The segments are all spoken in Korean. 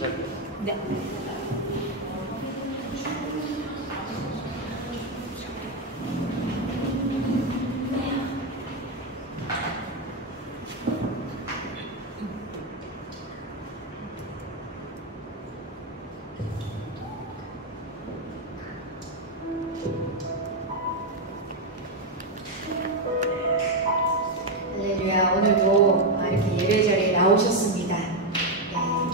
네. 할렐루야. 오늘도 이렇게 예배 자리에 나오셨습니다.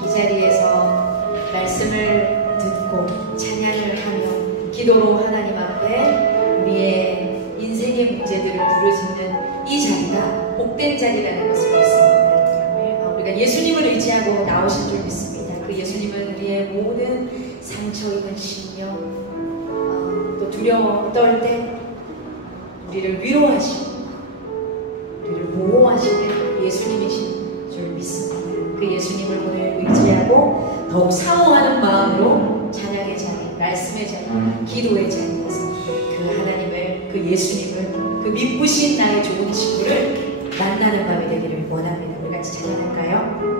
이 자리에서 말씀을 듣고 찬양을 하며 기도로 하나님 앞에 우리의 인생의 문제들을 부르짖는 이 자리가 복된 자리라는 것을 믿습니다. 우리가 예수님을 의지하고 나오신 줄 믿습니다. 그 예수님은 우리의 모든 상처 입은 심령, 또 두려워 떨 때 우리를 위로하시고 우리를 보호하시는 예수님이신 줄 믿습니다. 그 예수님을 오늘 의지하고 더욱 사모하는 마음으로 찬양의 자리, 말씀의 자리, 기도의 자리에서 그 하나님을, 그 예수님을, 그 믿으신 나의 좋은 친구를 만나는 밤이 되기를 원합니다. 우리 같이 찬양할까요?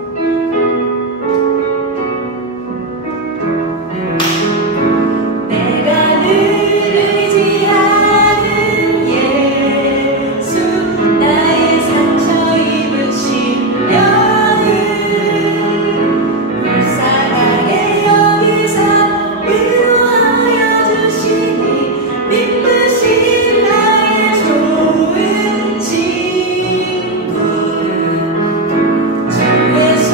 주의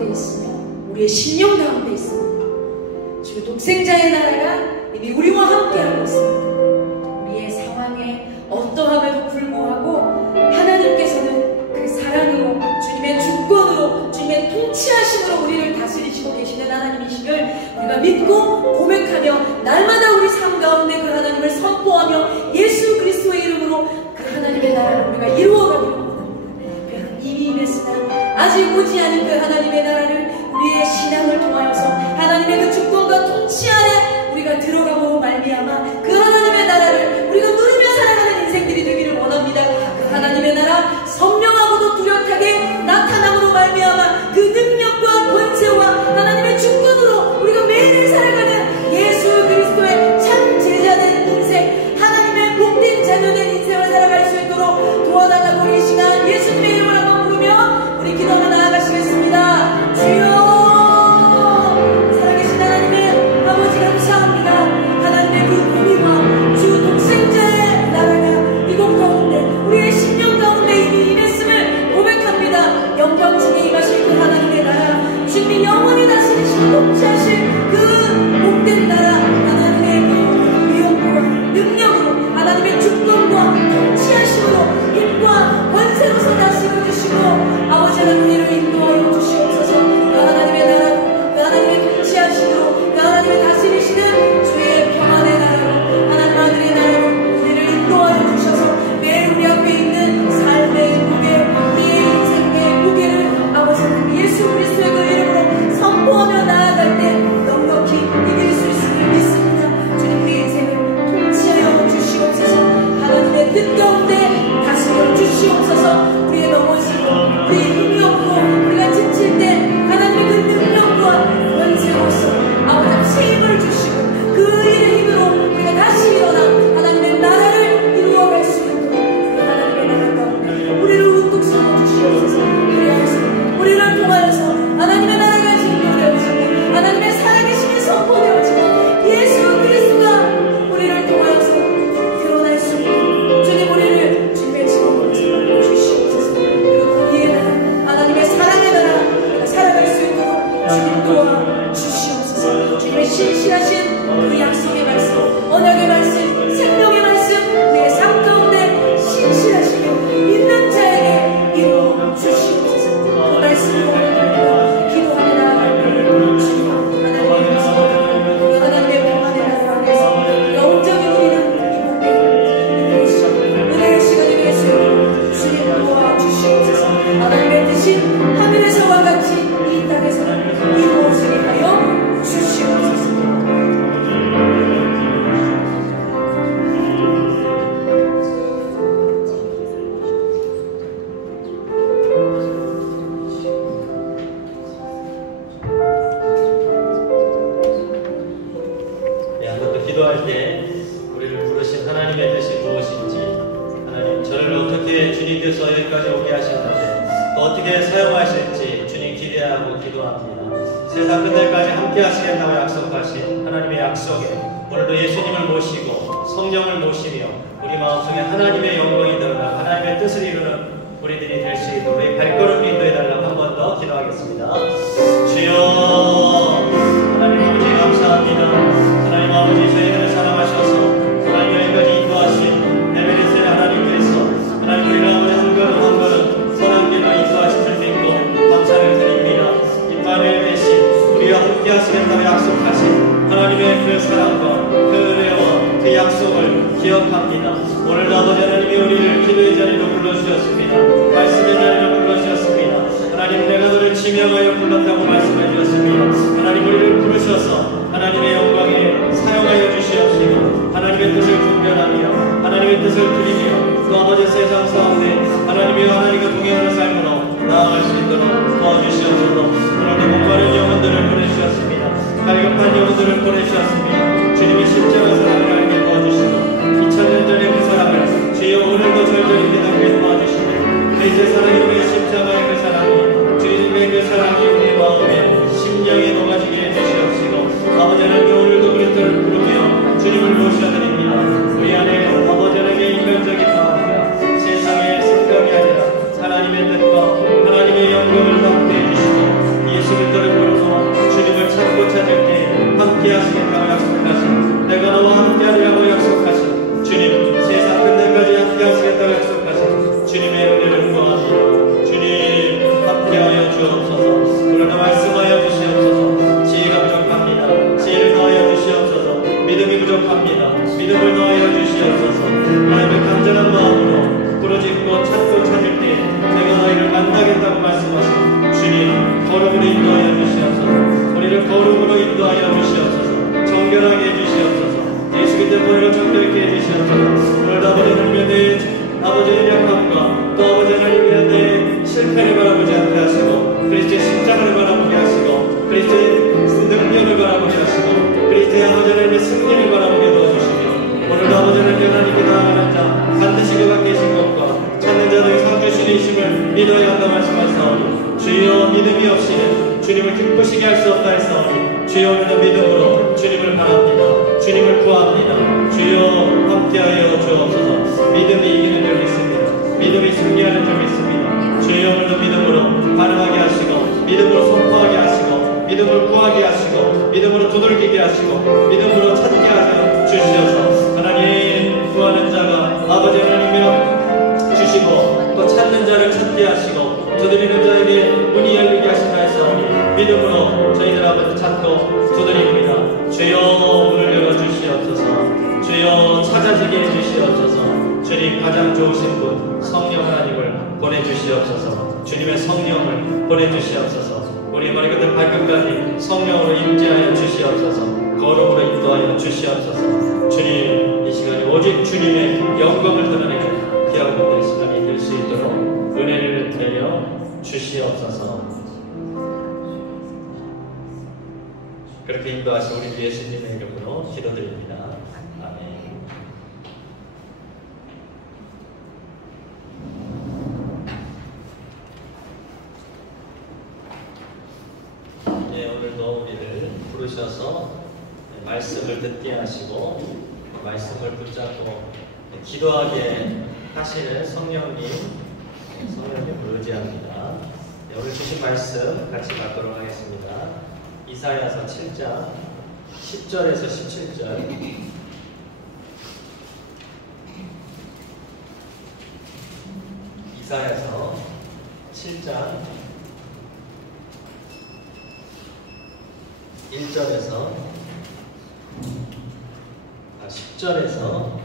가운데 있으며 우리의 심령 가운데 있습니다. 주의 독생자의 나라가 이미 우리와 함께하고 있습니다. 우리의 상황에 어떠함에도 불구하고 하나님께서는 그 사랑으로, 주님의 주권으로, 주님의 통치하심으로 우리를 다스리시고 계시는 하나님이심을 우리가 믿고 고백하며 날마다 우리 삶 가운데 그 하나님을 선포하며 예수 그리스도의 이름으로 그 하나님의 나라를 우리가 이루어가기를 원합니다. 그 이미 임했으나 아직 오지 않은 그 하나님의 나라를 우리의 신앙을 통하여서 하나님의 그 주권과 통치 안에 우리가 들어가고 말미암아 그 하나님의 나라를 우리가 누리며 살아가는 인생들이 되기를 원합니다. 그 하나님의 나라 선명하고도 뚜렷하게 나타남으로 말미암아 그 능력과 권세와 하나님의 주권으로 우리가 매일 살아가는 예수 그리스도의 참 제자된 인생, 하나님의 복된 자녀된 인생을 살아갈 수 있도록 도와달라고 이 시간 예수님의 이름을 한번 부르며 우리 기도하며 나아가시겠습니다. 주여, 살아계신 하나님의 아버지 감사합니다. 하나님의 그 은혜와 주 독생자의 나라가 이곳 가운데 우리의 심령 가운데 이미 임했음을 고백합니다. 영광 중에 임하실 그 하나님의 나라, 주님이 영원히 다스리시고 통치하실 그 복된 나라, 하나님의 그 위엄과 능력으로, 하나님의 주권과 통치하심으로 힘과 권세로서 다스려 주시고 아버지 하나님 우리를 인도하여 주시옵소서. 그 하나님의 나라로, 그 하나님의 통치하심으로, 그 하나님의 다스리시는 주의 평안의 나라로, 하나님 아들의 나라로 우리를 인도하여 주셔서 매일 우리 앞에 있는 삶의 무게, 우리의 인생의 무게를 아버지 하나님 예수 그리스도의 그 이름으로 선포하며 나아갈 때 넉넉히 이길 수 있음을 믿습니다. 주님 우리 인생을 통치하여 주시옵소서. 하나님의 뜻 가운데 다스려 주시옵소서. 우리의 넘어지고 우리의 힘이 없고 우리가 지칠 때 하나님의 그 능력과 권세로서 아버지 새 힘을 주시고 그 일의 힘으로 우리가 다시 일어나 하나님의 나라를 이루어갈 수 있도록 그 하나님의 나라 가운데 우리를 우뚝 세워 주시옵소서. 그리하여서 우리를 통하여서 하나님의 나라가 증거되어지고 하나님의 살아계심이 선포되어지고 예수 그리스도가 우리를 통하여서 드러날 수 있고 주님 우리를 주님의 증거로 삼아 주시옵소서. 그 위의 나라, 하나님의 사랑의 나라 우리가 살아갈 수 있도록 주님 도와 주시옵소서. 주님의 신실하신 그 약속의 말씀, 언약의 말씀, 생명의 말씀 우리의 삶 가운데 신실하시며 믿는 자에게 이루어 주시옵소서. 그 말씀으로 기도하며 나아갈 때 주님 하나님의 말씀, 그 하나님의 평안의 나라 안에서 우리가 온전히 누리는 이 복된 은혜의 시간이 될 수 있도록 주님 도와 주시옵소서. 하나님의 뜻이 하늘에서와 같이 이 땅에서 이루어지게 하여 주시옵소서. 기도할 때 우리를 부르신 하나님의 뜻이 무엇인지, 하나님 저를 어떻게 주님께서 여기까지 오게 하셨는데 또 어떻게 사용하실지 주님 기대하고 기도합니다. 세상 끝날까지 함께 하시겠다고 약속하신 하나님의 약속에 오늘도 예수님을 모시고 성령을 모시며 우리 마음속에 하나님의 영광이 드러나 하나님의 뜻을 이루는 우리들이 될 수 있도록 우리 발걸음 인도해달라고 한 번 더 기도하겠습니다. 주여, 하나님 아버지 감사합니다. 하나님 아버지 저희들을 사랑하셔서 하나님 여기까지 인도하신 에베레스의 하나님께서 하나님 우리를 아버지 한 걸음 한 걸음 선한 길로 인도하심을 믿고 감사를 드립니다. 임마누엘 대신 우리와 함께 하시겠다고 약속하신 하나님의 그 사랑과 그 은혜와 그 약속을 기억합니다. 오늘도 아버지 하나님이 우리를 기도의 자리로 불러주셨습니다. 말씀의 자리로 불러주셨습니다. 하나님 내가 너를 지명하여 불렀다고 말씀해 주셨습니다. 하나님 우리를 부르셔서 하나님의 영광에 사용하여 주시옵시고 하나님의 뜻을 분별하며 하나님의 뜻을 드리며 또 아버지 세상 가운데 하나님과 동행하는 삶으로 나아갈 수 있도록 도와주시옵소서. 오늘도 목마른 영혼들을 보내주셨습니다. 갈급한 영혼들을 보내주셨습니다. 주님의 십자가 사랑을 알게 도와주시고 2000년 전의 그 사랑을 주여 오늘도 절절히 깨닫게 도와주시고 그 이제 사랑이 우리의 십자가의 그 사랑이 주님의 그 사랑이 우리의 마음에 심령에 녹아지게 해주시옵시고 아버지 하나님 오늘도 그리스도를 부르며 주님을 모셔드립니다. 우리 안에 아버지 하나님의 인간적인 마음과 세상의 생각이 아니라 하나님의 뜻과 하나님의 영광을 담게 해주시고 예수 누구시게 할 수 없다 했사오니 주여 오늘도 믿음으로 주님을 바랍니다. 주님을 구합니다. 주여 함께하여 주옵소서. 믿음이 이기는 줄 믿습니다. 믿음이 승리하는 줄 믿습니다. 주여 오늘도 믿음으로 반응하게 하시고 믿음으로 선포하게 하시고 믿음을 구하게 하시고 믿음으로 두들기게 하시고 믿음으로 찾게 하여 주시옵소서. 하나님 구하는 자가 아버지 하나님이여 주시고 또 찾는 자를 찾게 하시고 두드리는 자에게 문이 열리게 하신다 했사오니 믿음으로 저희들 아버지 찾고 두드립니다. 주여 문을 열어주시옵소서. 주여 찾아지게 해주시옵소서. 주님 가장 좋으신 분 성령 하나님을 보내주시옵소서. 주님의 성령을 보내주시옵소서. 우리 머리끝을 발끝까지 성령으로 임재하여 주시옵소서. 거룩으로 인도하여 주시옵소서. 주님 이 시간에 오직 주님의 영광을 드러내는 귀한 분들의 시간이 될 수 있도록 은혜를 내려 주시옵소서. 그렇게 인도하신 우리 예수님의 이름으로 기도드립니다. 아멘. 오늘도 우리를 부르셔서 말씀을 듣게 하시고 말씀을 붙잡고 기도하게 하시는 성령님을 의지합니다. 오늘 주신 말씀 같이 받도록 하겠습니다. 이사야서 7장 10절에서 17절. 이사야서 7장 1절에서 10절에서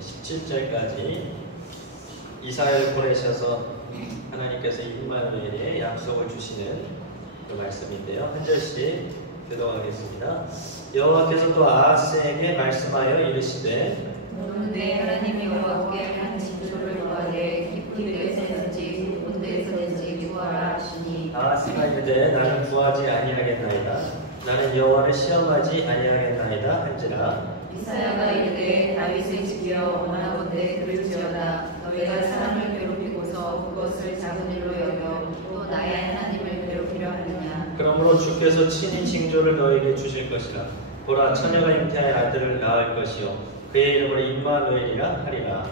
17절까지 이사야를 보내셔서 하나님께서 임마누엘의 약속을 주시는 그 말씀인데요. 한 절씩 교독하겠습니다. 여호와께서 또 아하스에게 말씀하여 이르시되 너는 내 하나님 여호와께 한 징조를 구하되 깊이 데서든지 높은 데서든지 구하라 하시니 아하스가 이르되 나는 구하지 아니하겠나이다. 나는 여호와를 시험하지 아니하겠나이다 한지라. 이사야가 이르되 다윗의 집이여 원하건대 들을지어다. 너희가 사람을 괴롭히고서 그것을 작은 일로 여겨 또 나의 하나님을 괴롭히려 하느냐. 그러므로 주께서 친히 징조를 너에게 주실 것이라. 보라 처녀가 잉태하여 아들을 낳을 것이요 그의 이름을 임마누엘이라 하리라.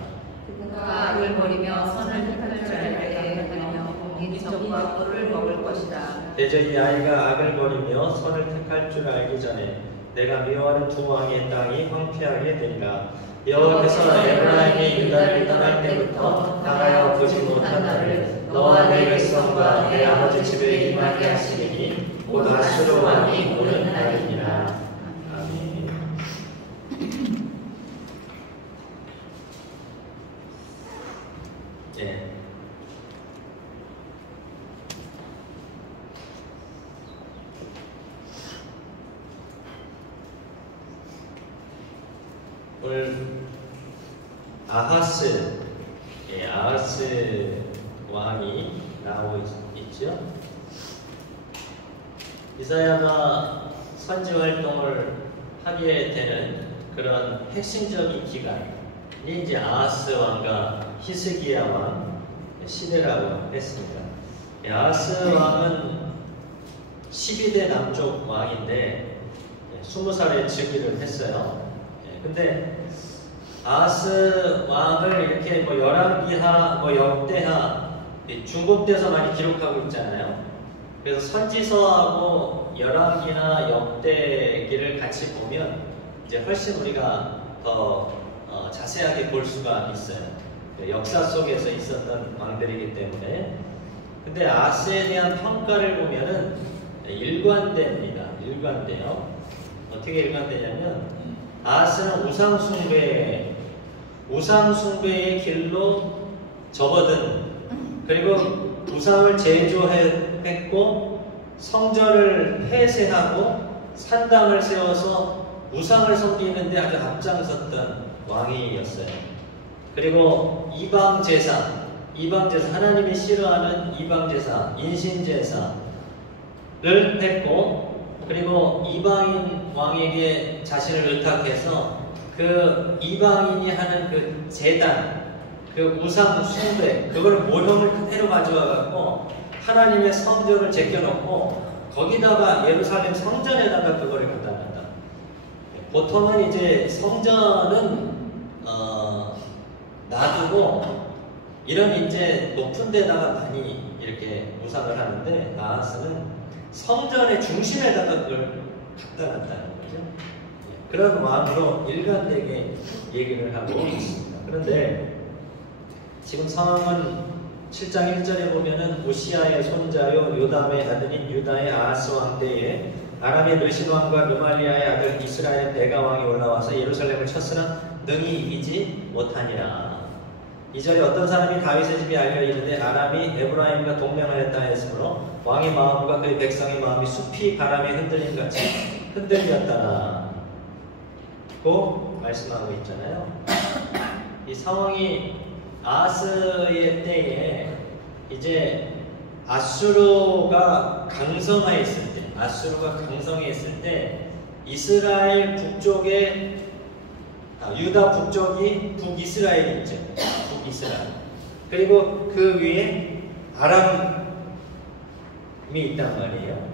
그가 악을 버리며 선을 택할 줄 알게 하며 인적과 꿀을 먹을 것이다. 대저 이 아이가 악을 버리며 선을 택할 줄 알기 전에 내가 미워하는 두 왕의 땅이 황폐하게 되리라. 여호와께서 에브라임이 유다를 떠날 때부터 나가여 보지 못한 나를 너와 내 백성과 내 아버지 집에 임하게 하시리니 곧 아수르 왕이 오는 날이니라. 아멘. 예. 오늘 아하스 왕이 나오고 있죠. 이사야가 선지 활동을 하게 되는 그런 핵심적인 기간이 이제 아하스 왕과 히스기야 왕 시대라고 했습니다. 아하스 왕은 12대 남쪽 왕인데 20살에 즉위를 했어요. 근데 아하스 왕을 이렇게 열왕기하, 역대하, 중복돼서 많이 기록하고 있잖아요. 그래서 선지서하고 열왕기나 역대기를 같이 보면 이제 훨씬 우리가 더 자세하게 볼 수가 있어요. 역사 속에서 있었던 왕들이기 때문에. 근데 아하스에 대한 평가를 보면은 일관됩니다. 일관돼요. 어떻게 일관되냐면 아하스는 우상숭배의 길로 접어든, 그리고 우상을 제조했고 성전을 폐쇄하고 산당을 세워서 우상을 섬기는데 아주 앞장섰던 왕이었어요. 그리고 이방제사, 하나님이 싫어하는 이방제사, 인신제사를 했고, 그리고 이방인 왕에게 자신을 의탁해서 그 이방인이 하는 그 제단, 그 우상 숭배, 그걸 모형을 그대로 가져와 갖고 하나님의 성전을 제껴놓고 거기다가 예루살렘 성전에다가 그거를 갖다 놨다. 보통은 이제 성전은 놔두고 이런 이제 높은 데다가 많이 이렇게 무상을 하는데 아하스는 성전의 중심에다가 그걸 갖다 놨다는 거죠. 그런 마음으로 일관되게 얘기를 하고 있습니다. 그런데 지금 상황은 7장 1절에 보면은 우시아의 손자요 요담의 아들인 유다의 아하스 왕 때에 아람의 르신 왕과 르말리아의 아들 이스라엘 베가 왕이 올라와서 예루살렘을 쳤으나 능히 이기지 못하니라. 2절에 어떤 사람이 다윗의 집에 알려 이르되 아람이 에브라임과 동맹하였다 했으므로 왕의 마음과 그의 백성의 마음이 숲이 바람에 흔들림같이 흔들렸다라 고 말씀하고 있잖아요. 이 상황이 아하스의 때에 이제 아수르가 강성하였을 때 이스라엘 북쪽에 유다 북쪽이 북이스라엘이죠. 북이스라엘. 그리고 그 위에 아람이 있단 말이에요.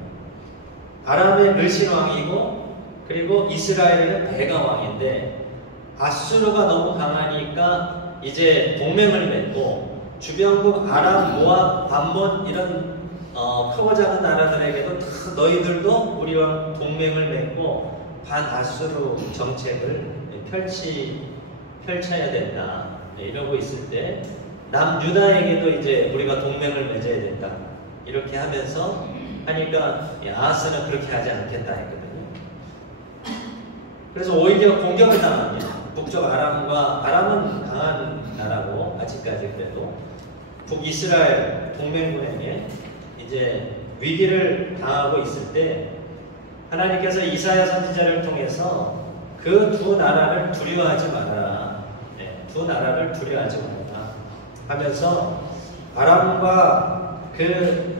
아람의 르신 왕이고 그리고 이스라엘은 베가 왕인데 아수르가 너무 강하니까 이제 동맹을 맺고 주변국 아람, 모압, 암몬 이런 크고 작은 나라들에게도 다 너희들도 우리와 동맹을 맺고 반아수르 정책을 펼쳐야 된다. 이러고 있을 때 남유다에게도 이제 우리가 동맹을 맺어야 된다. 이렇게 하면서 하니까 아하스는 그렇게 하지 않겠다 했거든요. 그래서 오히려 공격을 당합니다. 북쪽 아람은 강한 나라고 아직까지 그래도 북이스라엘 동맹군에게 이제 위기를 당하고 있을 때 하나님께서 이사야 선지자를 통해서 그 두 나라를 두려워하지 말아라. 두 나라를 두려워하지 말아라 하면서 아람과 그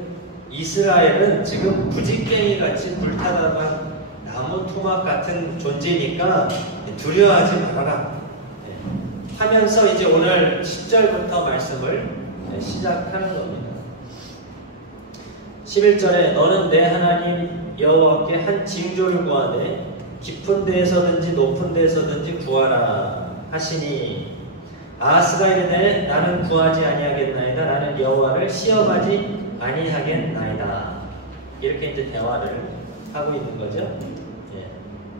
이스라엘은 지금 부직갱이 같이 불타다만 나무 토막 같은 존재니까 두려워하지 말아라 하면서 이제 오늘 10절부터 말씀을 시작하는 겁니다. 11절에 너는 내 하나님 여호와께 한 징조를 구하되 깊은 데에서든지 높은 데에서든지 구하라 하시니 아하스가 이르되 나는 구하지 아니하겠나이다. 나는 여호와를 시험하지 아니하겠나이다. 이렇게 이제 대화를 하고 있는 거죠.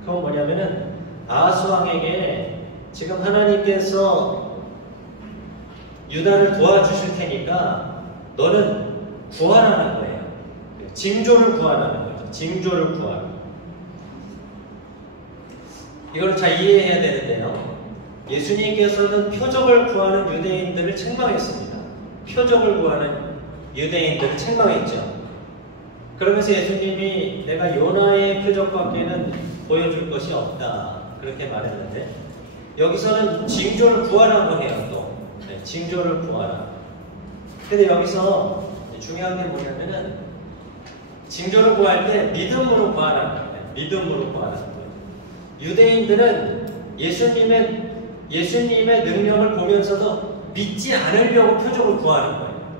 그건 뭐냐면은 아하스 왕에게 지금 하나님께서 유다를 도와주실 테니까 너는 구하라는 거예요. 징조를 구하라는 거죠. 징조를 구하라. 이걸 잘 이해해야 되는데요. 예수님께서는 표적을 구하는 유대인들을 책망했습니다. 표적을 구하는 유대인들을 책망했죠. 그러면서 예수님이 내가 요나의 표적밖에는 보여줄 것이 없다. 그렇게 말했는데 여기서는 징조를 구하라고 해요. 또 징조를 구하라. 근데 여기서 중요한 게 뭐냐면은 징조를 구할 때 믿음으로 구하라는 거예요. 믿음으로 구하라는 거예요. 유대인들은 예수님의 능력을 보면서도 믿지 않으려고 표적을 구하는 거예요.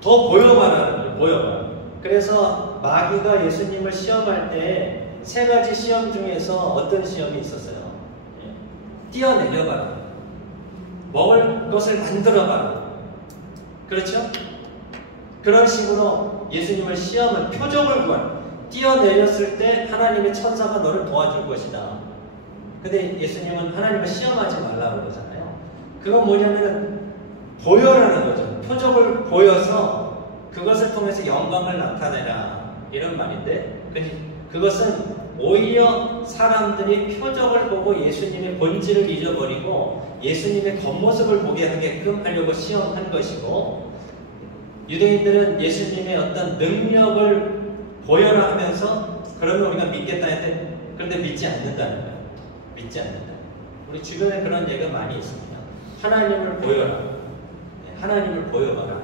더 보여봐라는 거예요. 보여봐. 그래서 마귀가 예수님을 시험할 때 세 가지 시험 중에서 어떤 시험이 있었어요? 뛰어내려봐라. 먹을 것을 만들어봐라. 그렇죠? 그런 식으로 예수님을 시험을 표적을 구하라. 뛰어내렸을 때 하나님의 천사가 너를 도와줄 것이다. 근데 예수님은 하나님을 시험하지 말라고 그러잖아요. 그건 뭐냐면은 보여라는 거죠. 표적을 보여서 그것을 통해서 영광을 나타내라. 이런 말인데 그것은 오히려 사람들이 표적을 보고 예수님의 본질을 잊어버리고 예수님의 겉모습을 보게 하게끔 하려고 시험한 것이고 유대인들은 예수님의 어떤 능력을 보여라 하면서 그러면 우리가 믿겠다 했는데 그런데 믿지 않는다는 거예요. 믿지 않는다. 우리 주변에 그런 얘기가 많이 있습니다. 하나님을 보여라. 하나님을 보여봐라.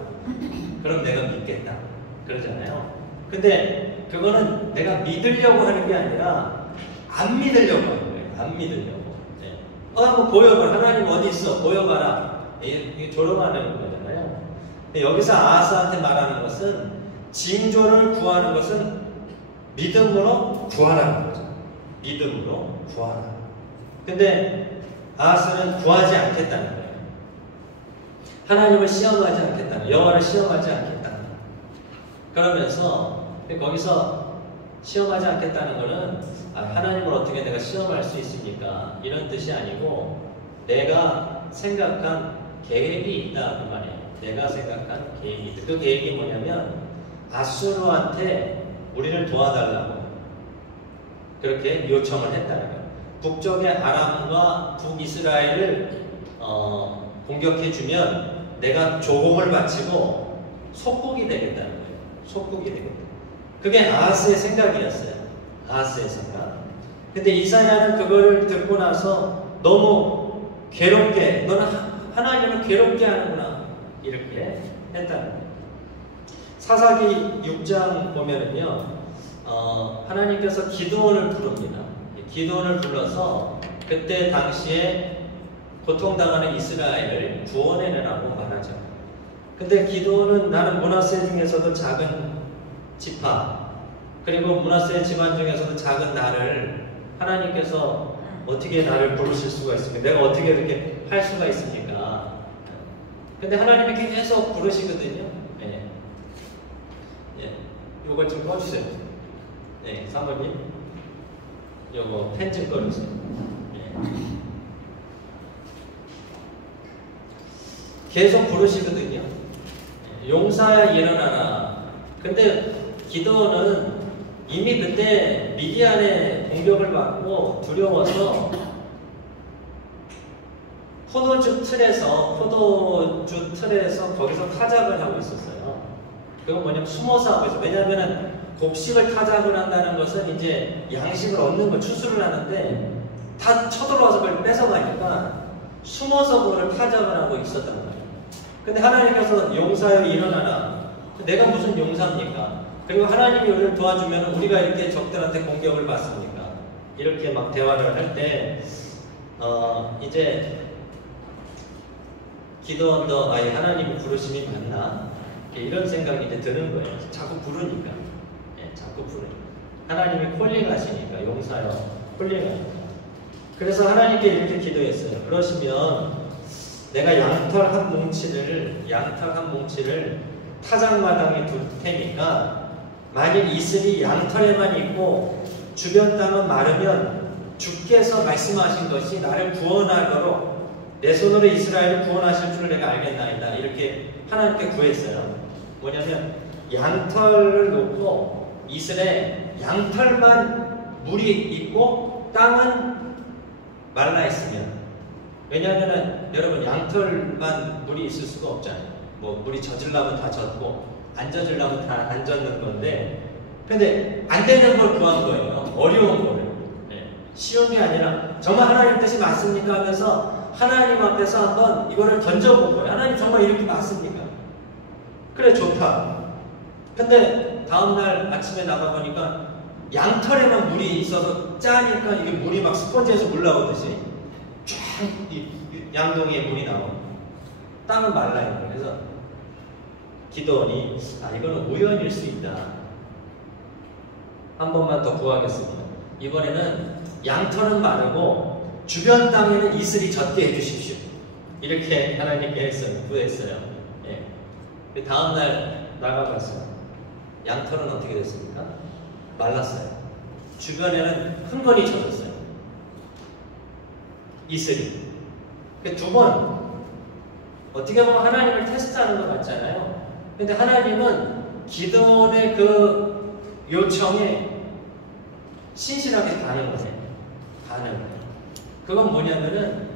그럼 내가 믿겠다. 그러잖아요. 근데 그거는 내가 믿으려고 하는 게 아니라 안 믿으려고 하는 거예요. 안 믿으려고. 한번 보여봐라. 하나님 어디 있어? 보여봐라. 이게 조롱하는 거잖아요. 근데 여기서 아하스한테 말하는 것은 징조를 구하는 것은 믿음으로 구하라는 거죠. 믿음으로 구하라. 근데 아하스는 구하지 않겠다는 거예요. 하나님을 시험하지 않겠다는, 여호와를 시험하지 않겠다는. 그러면서 거기서 시험하지 않겠다는 거는 하나님을 어떻게 내가 시험할 수 있습니까? 이런 뜻이 아니고 내가 생각한 계획이 있다 그 말이에요. 내가 생각한 계획이 있다. 그 계획이 뭐냐면 아수르한테 우리를 도와달라고 그렇게 요청을 했다는 거예요. 북쪽의 아람과 북이스라엘을 공격해주면 내가 조공을 바치고 속국이 되겠다는 거예요. 속국이 되겠다. 그게 아하스의 생각이었어요. 아하스의 생각. 근데 이사야는 그거를 듣고 나서 너무 괴롭게, 너는 하나님을 괴롭게 하는구나, 이렇게 했다는 거예요. 사사기 6장 보면은요, 하나님께서 기드온을 부릅니다. 기드온을 불러서 그때 당시에 고통당하는 이스라엘을 구원해내라고 말하죠. 근데 기드온은 나는 므낫세 중에서도 작은 지파, 그리고 므낫세 집안 중에서도 작은 나를 하나님께서 어떻게 나를 부르실 수가 있습니까? 내가 어떻게 이렇게 할 수가 있습니까? 근데 하나님이 계속 부르시거든요. 예. 예. 요걸 좀 꺼주세요. 네, 사모님. 요거 펜 좀 꺼주세요. 예. 계속 부르시거든요. 예. 용사야 일어나라. 근데 기드온은 이미 그때 미디안의 공격을 받고 두려워서 포도주 틀에서 거기서 타작을 하고 있었어요. 그건 뭐냐면 숨어서 하고 있어요. 왜냐하면 곡식을 타작을 한다는 것은 이제 양식을 얻는 걸 추수를 하는데 다 쳐들어와서 그걸 뺏어가니까 숨어서 그걸 타작을 하고 있었단 말이에요. 근데 하나님께서 용사여 일어나라. 내가 무슨 용사입니까? 그리고 하나님이 우리를 도와주면 우리가 이렇게 적들한테 공격을 받습니까? 이렇게 막 대화를 할 때 이제 기도원도 하나님이 부르심이 맞나? 이런 생각이 이제 드는 거예요. 자꾸 부르니까. 예, 자꾸 부르니까. 하나님이 콜링하시니까, 용사여, 콜링하니까. 그래서 하나님께 이렇게 기도했어요. 그러시면 내가 양털 한 뭉치를 타작마당에 둘 테니까 만일 이슬이 양털에만 있고 주변 땅은 마르면 주께서 말씀하신 것이 나를 구원하도록 내 손으로 이스라엘을 구원하실 줄 내가 알겠나이다. 이렇게 하나님께 구했어요. 뭐냐면 양털을 놓고 이슬에 양털만 물이 있고 땅은 말라 있으면, 왜냐하면 여러분 양털만 물이 있을 수가 없잖아요. 뭐 물이 젖으려면 다 젖고 안 젖으려면 다 안 젖는 건데, 근데 안 되는 걸 구한 거예요. 어려운 거를. 네. 쉬운 게 아니라 정말 하나님 뜻이 맞습니까 하면서 하나님 앞에서 한번 이거를 던져본 거예요. 하나님 정말 이렇게 맞습니까? 그래, 좋다. 근데 다음날 아침에 나가보니까 양털에만 물이 있어서 짜니까 이게 물이 막 스펀지에서 올라오듯이 쫙 양동이에 물이 나오고 땅은 말라요. 그래서 기도원이 이거는 우연일 수 있다. 한 번만 더 구하겠습니다. 이번에는 양털은 마르고 주변 땅에는 이슬이 젖게 해주십시오. 이렇게 하나님께 구했어요. 예. 다음날 나가봤어요. 양털은 어떻게 됐습니까? 말랐어요. 주변에는 흥건히 젖었어요. 이슬이. 두 번, 어떻게 보면 하나님을 테스트하는 것 같잖아요. 근데 하나님은 기도원의 그 요청에 신실하게 반응을 해요. 그건 뭐냐면은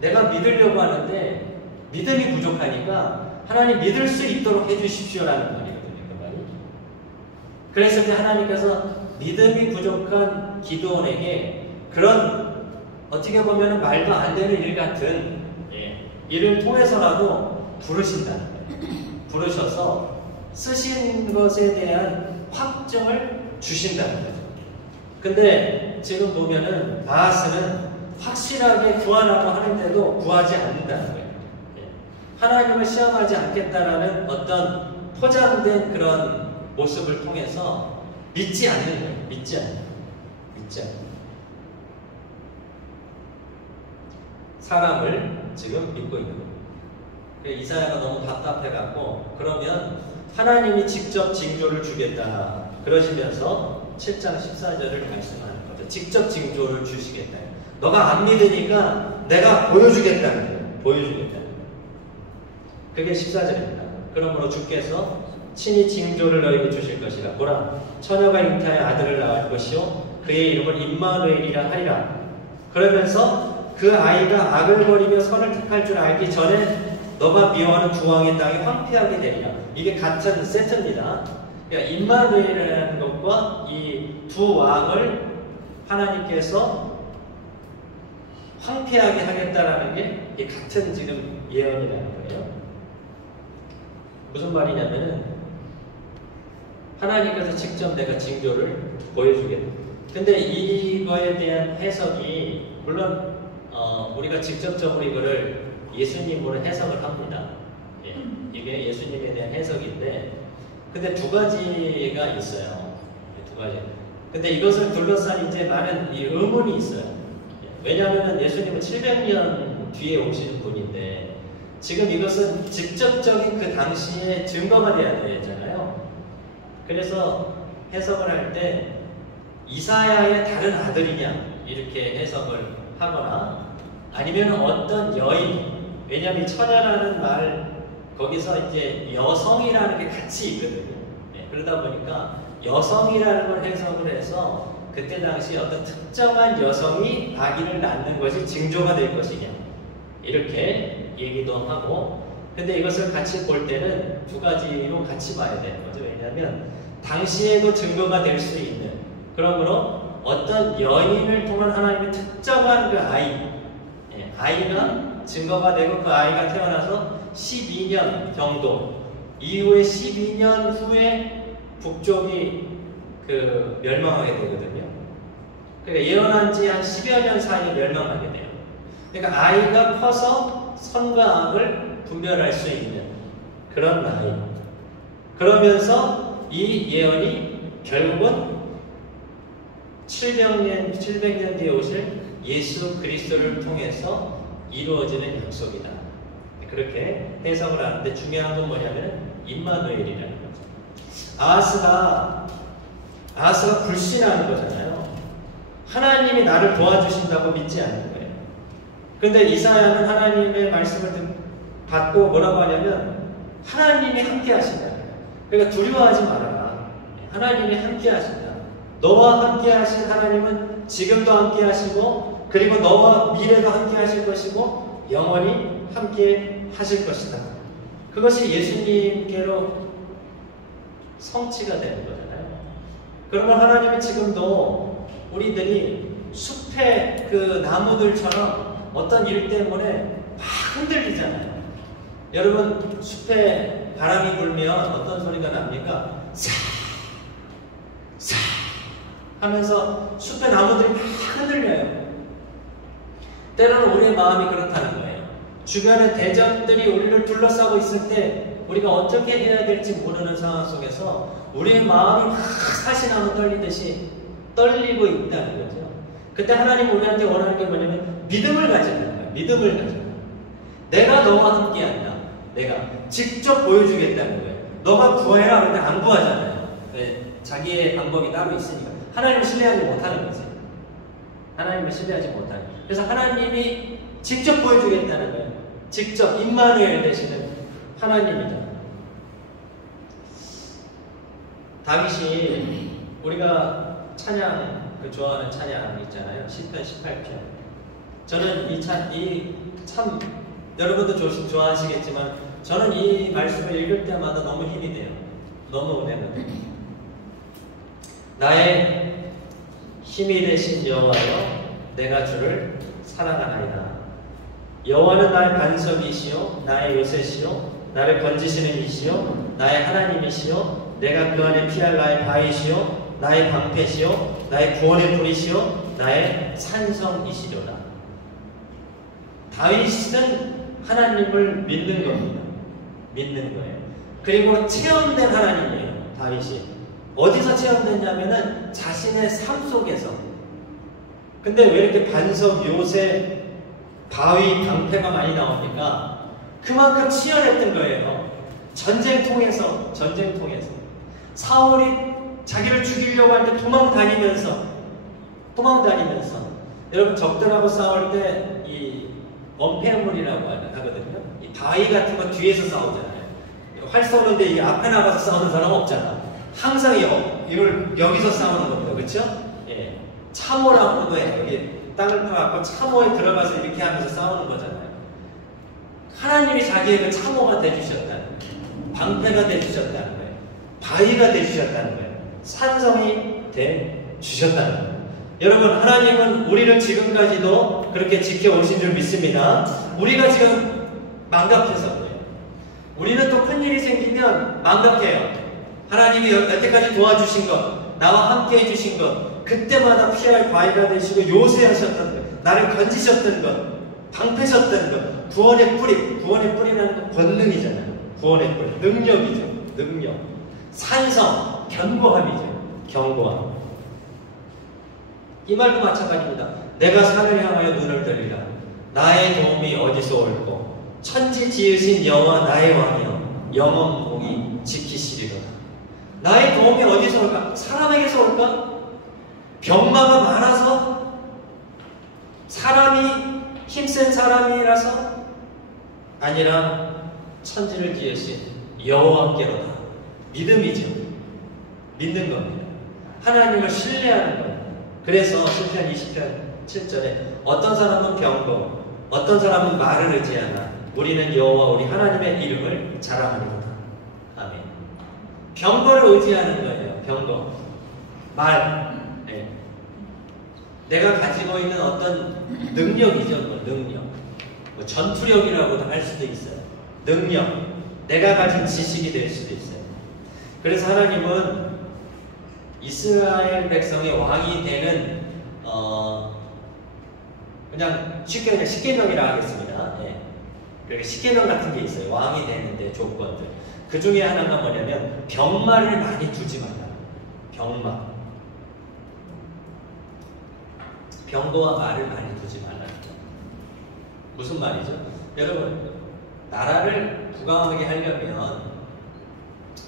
내가 믿으려고 하는데 믿음이 부족하니까 하나님 믿을 수 있도록 해주십시오라는 말이거든요. 그 말이. 그랬을 때 하나님께서 믿음이 부족한 기도원에게 그런 어떻게 보면 말도 안 되는 일 같은 일을 통해서라도 부르신다는 거예요. 부르셔서 쓰신 것에 대한 확증을 주신다는 거죠. 근데 지금 보면은 아하스는 확실하게 구하라고 하는데도 구하지 않는다는 거예요. 하나님을 시험하지 않겠다라는 어떤 포장된 그런 모습을 통해서 믿지 않는 거예요. 믿지 않는 거예요. 믿지 않는 거예요. 사람을 지금 믿고 있는 거예요. 이사야가 너무 답답해갖고 그러면 하나님이 직접 징조를 주겠다 그러시면서 7장 14절을 말씀하는 거죠. 직접 징조를 주시겠다. 너가 안 믿으니까 내가 보여주겠다는 거예요. 보여주겠다는 거예요. 그게 14절입니다. 그러므로 주께서 친히 징조를 너희에게 주실 것이라. 보라, 처녀가 잉태하여 아들을 낳을 것이요 그의 이름을 임마누엘이라 하리라. 그러면서 그 아이가 아글거리며 선을 택할 줄 알기 전에 너가 미워하는 두 왕의 땅이 황폐하게 되리라. 이게 같은 세트입니다. 그러니까 임마누엘이라는 것과 이 두 왕을 하나님께서 황폐하게 하겠다라는 게 같은 지금 예언이라는 거예요. 무슨 말이냐면은 하나님께서 직접 내가 징조를 보여주겠다. 근데 이거에 대한 해석이 물론 우리가 직접적으로 이거를 예수님으로 해석을 합니다. 예, 이게 예수님에 대한 해석인데 근데 두 가지가 있어요. 두 가지. 근데 이것을 둘러싼 이제 많은 이 의문이 있어요. 왜냐하면 예수님은 700년 뒤에 오시는 분인데 지금 이것은 직접적인 그 당시에 증거가 돼야 되잖아요. 그래서 해석을 할 때 이사야의 다른 아들이냐 이렇게 해석을 하거나 아니면 어떤 여인, 왜냐하면 처녀라는 말 거기서 이제 여성이라는 게 같이 있거든요. 네, 그러다 보니까 여성이라는 걸 해석을 해서 그때 당시 어떤 특정한 여성이 아기를 낳는 것이 징조가 될 것이냐 이렇게 얘기도 하고 근데 이것을 같이 볼 때는 두 가지로 같이 봐야 되는 거죠. 왜냐하면 당시에도 증거가 될 수 있는 그러므로 어떤 여인을 통한 하나님의 특정한 그 아이 아이가 증거가 되고 그 아이가 태어나서 12년 정도 이후에 12년 후에 북쪽이 그 멸망하게 되거든요. 그러니까 예언한 지 한 10여 년 사이에 멸망하게 돼요. 그러니까 아이가 커서 선과 악을 분별할 수 있는 그런 나이. 그러면서 이 예언이 결국은 700년 뒤에 오실 예수 그리스도를 통해서 이루어지는 약속이다. 그렇게 해석을 하는데 중요한 건 뭐냐면 임마누엘이라는 거죠. 아하스가 불신하는 거잖아요. 하나님이 나를 도와주신다고 믿지 않는 거예요. 그런데 이사야는 하나님의 말씀을 받고 뭐라고 하냐면 하나님이 함께 하신다. 그러니까 두려워하지 말아라. 하나님이 함께 하신다. 너와 함께 하신 하나님은 지금도 함께 하시고 그리고 너와 미래도 함께 하실 것이고 영원히 함께 하실 것이다. 그것이 예수님께로 성취가 되는 거잖아요. 그러면 하나님은 지금도 우리들이 숲의 그 나무들처럼 어떤 일 때문에 막 흔들리잖아요. 여러분 숲에 바람이 불면 어떤 소리가 납니까? 사 하면서 숲의 나무들이 막 흔들려요. 때로는 우리의 마음이 그렇다는 거예요. 주변의 대적들이 우리를 둘러싸고 있을 때 우리가 어떻게 해야 될지 모르는 상황 속에서 우리의 마음이 막 사시나무 떨리듯이 떨리고 있다는 거죠. 그때 하나님 우리한테 원하는 게 뭐냐면 믿음을 가지는 거예요. 믿음을 가지는 거예요. 내가 너와 함께한다. 내가 직접 보여주겠다는 거예요. 너가 구해라 그런데 안 구하잖아요. 네, 자기의 방법이 따로 있으니까. 하나님을 신뢰하지 못하는 거지. 하나님을 신뢰하지 못하는 거예요. 그래서 하나님이 직접 보여주겠다는 거예요. 직접 임마누엘 되시는 하나님이다. 다윗이 우리가 찬양 좋아하는 찬양 있잖아요. 시편 18편. 저는 참 여러분도 좋아하시겠지만 저는 이 말씀을 읽을 때마다 너무 힘이 돼요. 너무 은혜가 돼요. 나의 힘이 되신 여호와여 내가 주를 사랑하나이다. 여호와는 나의 반석이시요 나의 요새시요 나를 건지시는 이시요 나의 하나님이시요 내가 그 안에 피할 나의 바위시요 나의 방패시요 나의 구원의 불이시요 나의 산성이시로다. 다윗은 하나님을 믿는 겁니다. 믿는 거예요. 그리고 체험된 하나님이에요. 다윗이 어디서 체험됐냐면은 자신의 삶 속에서. 근데 왜 이렇게 반석, 요새, 바위, 방패가 많이 나옵니까? 그만큼 치열했던 거예요. 전쟁 통해서. 사울이 자기를 죽이려고 할 때 도망 다니면서 여러분 적들하고 싸울 때 이 엄폐물이라고 하거든요. 이 바위 같은 거 뒤에서 싸우잖아요. 활 쏘는데 이 앞에 나가서 싸우는 사람 없잖아. 항상 이걸 여기서 싸우는 겁니다. 그렇죠? 예. 참호라고도 해요. 여기 땅을 파갖고 참호에 들어가서 이렇게 하면서 싸우는 거잖아요. 하나님이 자기에게 참호가 되주셨다는 거예요. 방패가 되주셨다는 거예요. 바위가 되주셨다는 거예요. 산성이 되주셨다는 거예요. 여러분, 하나님은 우리를 지금까지도 그렇게 지켜오신 줄 믿습니다. 우리가 지금 망각해서 그래요. 우리는 또 큰일이 생기면 망각해요. 하나님이 여태까지 도와주신 것, 나와 함께 해주신 것, 그때마다 피할 바위가 되시고 요새하셨던 것, 나를 건지셨던 것, 방패셨던 것, 구원의 뿌리라는 건 권능이잖아요. 구원의 뿌리, 능력이죠. 능력. 산성, 견고함이죠. 견고함. 이 말도 마찬가지입니다. 내가 산을 향하여 눈을 들리라. 나의 도움이 어디서 올고 천지 지으신 여호와 나의 왕이여 영원 공이 지키시리로다. 나의 도움이 어디서 올까? 사람에게서 올까? 병마가 많아서? 사람이 힘센 사람이라서? 아니라 천지를 지으신 여호와께로다. 믿음이죠. 믿는 겁니다. 하나님을 신뢰하는 겁니다. 그래서 시편 20편 7절에 어떤 사람은 병거, 어떤 사람은 말을 의지하나 우리는 여호와 우리 하나님의 이름을 자랑하리로다. 아멘. 병거를 의지하는 거예요. 병거. 말. 네. 내가 가지고 있는 어떤 능력이죠. 능력. 뭐 전투력이라고도 할 수도 있어요. 능력. 내가 가진 지식이 될 수도 있어요. 그래서 하나님은 이스라엘 백성의 왕이 되는 그냥 십계명이라 하겠습니다. 예. 그렇게 십계명 같은 게 있어요. 왕이 되는데 조건들. 그 중에 하나가 뭐냐면 병마를 많이 두지 말라. 병마. 병거와 말을 많이 두지 말라. 무슨 말이죠? 여러분, 나라를 부강하게 하려면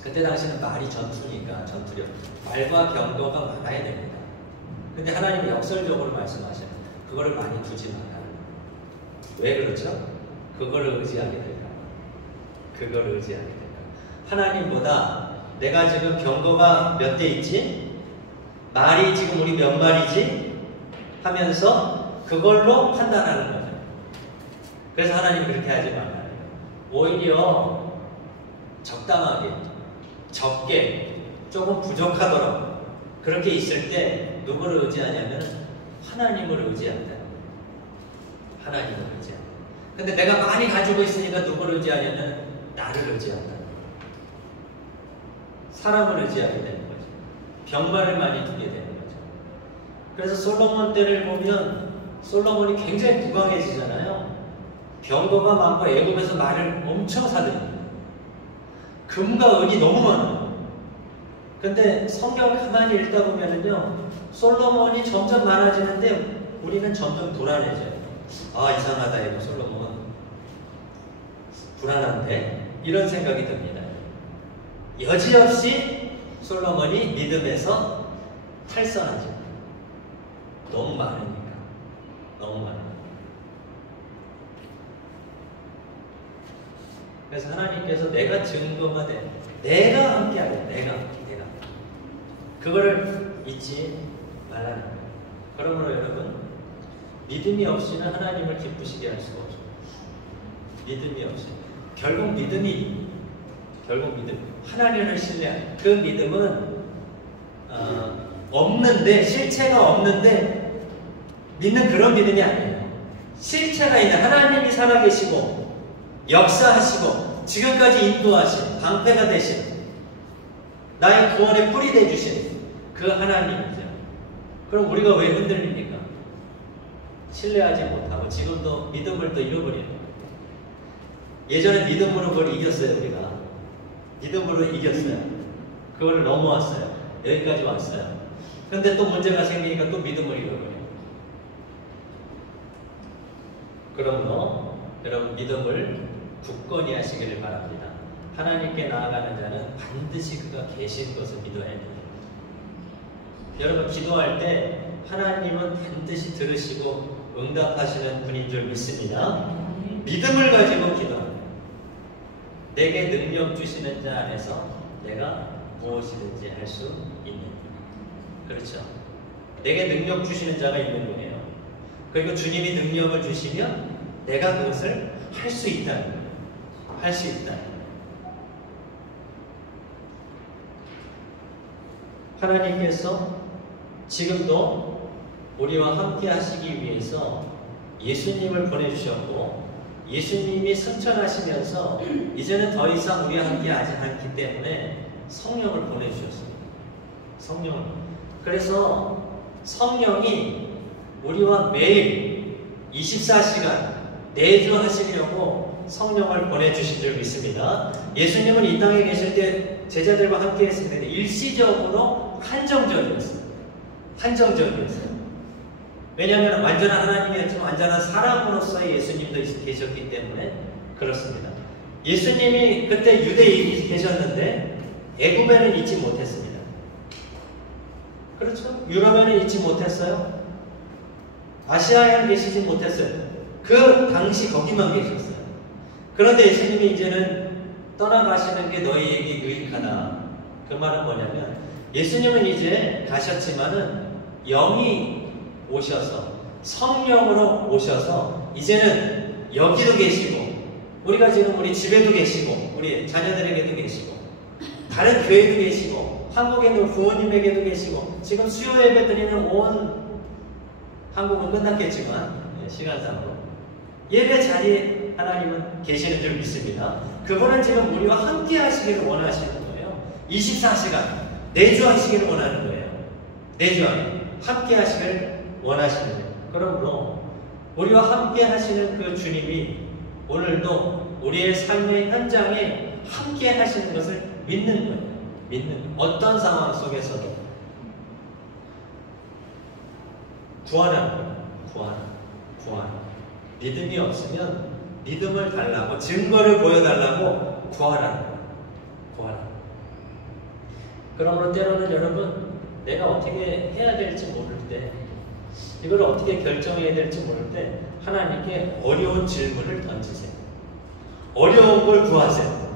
그때 당시는 말이 전투니까 전투력. 말과 병거가 많아야 됩니다. 근데 하나님이 역설적으로 말씀하셔요. 그거를 많이 두지 말라. 왜 그렇죠? 그거를 의지하게 될까? 그거를 의지하게 될까? 하나님보다 내가 지금 병거가 몇 대 있지? 말이 지금 우리 몇 마리지? 하면서 그걸로 판단하는 거죠. 그래서 하나님이 그렇게 하지 말라는 거예요. 오히려 적당하게, 적게, 조금 부족하더라도 그렇게 있을 때 누구를 의지하냐면 하나님을 의지한다. 하나님을 의지한다. 근데 내가 많이 가지고 있으니까 누구를 의지하냐면 나를 의지한다. 사람을 의지하게 되는 거죠. 병마를 많이 두게 되는 거죠. 그래서 솔로몬 때를 보면 솔로몬이 굉장히 부강해지잖아요. 병거가 많고 애굽에서 말을 엄청 사들입니다. 금과 은이 너무 많아요. 근데 성경을 가만히 읽다 보면은요, 솔로몬이 점점 많아지는데 우리는 점점 불안해져요. 아, 이상하다, 이거 솔로몬. 불안한데? 이런 생각이 듭니다. 여지없이 솔로몬이 믿음에서 탈선하죠. 너무 많으니까. 너무 많으니까. 그래서 하나님께서 내가 증거가 돼. 내가 함께하게. 내가. 그거를 잊지 말라는 거예요. 그러므로 여러분, 믿음이 없이는 하나님을 기쁘시게 할 수가 없어요. 믿음이 없이. 결국 믿음. 하나님을 신뢰하는. 그 믿음은 없는데, 실체가 없는데 믿는 그런 믿음이 아니에요. 실체가 있는 하나님이 살아계시고 역사하시고 지금까지 인도하신 방패가 되신 나의 구원의 뿌리 되주신 그 하나님이죠. 그럼 우리가 왜 흔들립니까? 신뢰하지 못하고 지금도 믿음을 또 잃어버리는 거예요. 예전에 믿음으로 그걸 이겼어요. 우리가 믿음으로 이겼어요. 그걸 넘어왔어요. 여기까지 왔어요. 그런데 또 문제가 생기니까 또 믿음을 잃어버려요. 그러므로 여러분 믿음을 굳건히 하시기를 바랍니다. 하나님께 나아가는 자는 반드시 그가 계신 것을 믿어야 돼요. 여러분 기도할 때 하나님은 반드시 들으시고 응답하시는 분인 줄 믿습니다. 믿음을 가지고 기도합니다. 내게 능력 주시는 자 안에서 내가 무엇이든지 할 수 있는, 그렇죠? 내게 능력 주시는 자가 있는 거예요. 그리고 주님이 능력을 주시면 내가 그것을 할 수 있다는 거예요. 할 수 있다. 하나님께서 지금도 우리와 함께 하시기 위해서 예수님을 보내주셨고, 예수님이 승천하시면서 이제는 더 이상 우리와 함께 하지 않기 때문에 성령을 보내주셨습니다. 성령을. 그래서 성령이 우리와 매일 24시간 내주하시려고 성령을 보내주신 줄 믿습니다. 예수님은 이 땅에 계실 때 제자들과 함께 했을 때 일시적으로 한정적이었어요. 한정적이었어요. 왜냐하면 완전한 하나님이었지만 완전한 사람으로서의 예수님도 계셨기 때문에 그렇습니다. 예수님이 그때 유대에 계셨는데 애굽에는 있지 못했습니다. 그렇죠? 유럽에는 있지 못했어요. 아시아에는 계시지 못했어요. 그 당시 거기만 계셨어요. 그런데 예수님이 이제는 떠나가시는 게 너희에게 유익하다. 그 말은 뭐냐면 예수님은 이제 가셨지만은 영이 오셔서 성령으로 오셔서 이제는 여기도 계시고 우리가 지금 우리 집에도 계시고 우리 자녀들에게도 계시고 다른 교회도 계시고 한국에 있는 부모님에게도 계시고 지금 수요 예배 드리는 온 한국은 끝났겠지만 시간상으로 예배 자리에 하나님은 계시는 줄 믿습니다. 그분은 지금 우리와 함께 하시기를 원하시는 거예요. 24시간 내주하시기를 원하는 거예요. 내주하기 함께 하시기를 원하시는 거예요. 그러므로 우리와 함께 하시는 그 주님이 오늘도 우리의 삶의 현장에 함께 하시는 것을 믿는 거예요. 믿는 거예요. 어떤 상황 속에서도 구하라는 거예요. 구하라. 믿음이 없으면 믿음을 달라고 증거를 보여달라고 구하라는 거예요. 구하라. 그러므로 때로는 여러분 내가 어떻게 해야 될지 모를 때 이걸 어떻게 결정해야 될지 모를 때 하나님께 어려운 질문을 던지세요. 어려운 걸 구하세요.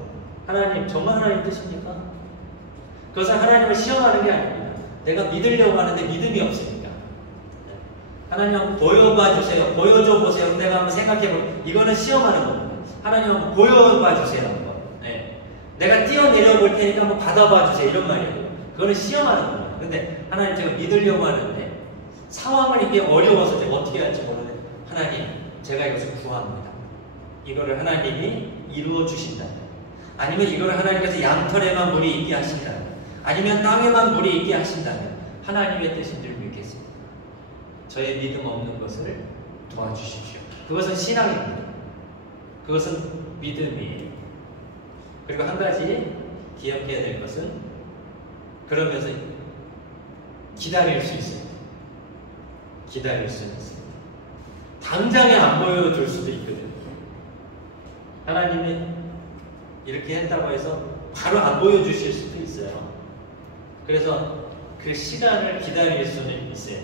하나님 정말 하나님 뜻입니까? 그것은 하나님을 시험하는 게 아닙니다. 내가 믿으려고 하는데 믿음이 없으니까. 하나님 한번 보여봐 주세요. 보여줘 보세요. 내가 한번 생각해볼게요. 이거는 시험하는 겁니다. 하나님 한번 보여봐 주세요. 한번. 네. 내가 뛰어내려 볼 테니까 한번 받아봐 주세요. 이런 말이에요. 그거는 시험하는 겁니다. 근데 하나님 제가 믿으려고 하는데 상황을 이게 어려워서 제가 어떻게 할지 모르는데 하나님 제가 이것을 구합니다. 이거를 하나님이 이루어 주신다. 아니면 이거를 하나님께서 양털에만 물이 있게 하신다. 아니면 땅에만 물이 있게 하신다면 하나님의 뜻인 줄 믿겠습니다. 저의 믿음 없는 것을 도와주십시오. 그것은 신앙입니다. 그것은 믿음이에요. 그리고 한 가지 기억해야 될 것은 그러면서 기다릴 수 있습니다. 기다릴 수는 있습니다. 당장에 안 보여줄 수도 있거든요. 하나님이 이렇게 했다고 해서 바로 안 보여주실 수도 있어요. 그래서 그 시간을 기다릴 수는 있어요.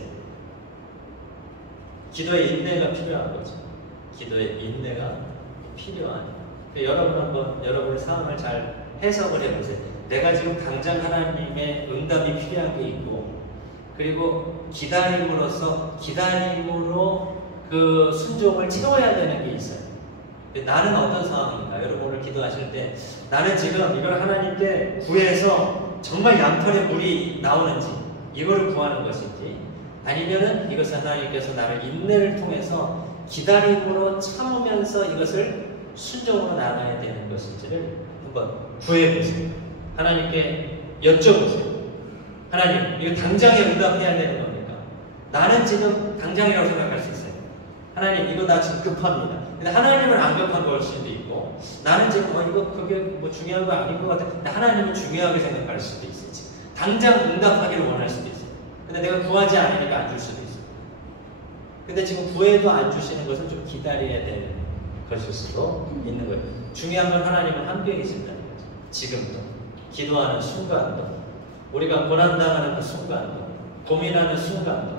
기도의 인내가 필요한 거죠. 기도의 인내가 필요한. 여러분 한번 여러분의 상황을 잘 해석을 해보세요. 내가 지금 당장 하나님의 응답이 필요한 게 있고 그리고 기다림으로써 기다림으로 그 순종을 채워야 되는 게 있어요. 나는 어떤 상황인가? 여러분 오늘 기도하실 때 나는 지금 이걸 하나님께 구해서 정말 양털에 물이 나오는지 이거를 구하는 것인지 아니면은 이것을 하나님께서 나를 인내를 통해서 기다림으로 참으면서 이것을 순종으로 나가야 되는 것인지를 한번 구해보세요. 하나님께 여쭤보세요. 하나님, 이거 당장에 응답해야 되는 겁니까? 나는 지금 당장이라고 생각할 수 있어요. 하나님, 이거 나 지금 급합니다. 근데 하나님은 안 급한 걸 수도 있고, 나는 지금 이거 그게 뭐 중요한 거 아닌 것 같아. 근데 하나님은 중요하게 생각할 수도 있어요. 당장 응답하기를 원할 수도 있어요. 근데 내가 구하지 않으니까 안 줄 수도 있어요. 근데 지금 구해도 안 주시는 것은 좀 기다려야 되는 것일 수도 있는 거예요. 중요한 건 하나님은 함께 계신다는 거죠. 지금도, 기도하는 순간도, 우리가 고난당하는 그 순간도, 고민하는 순간도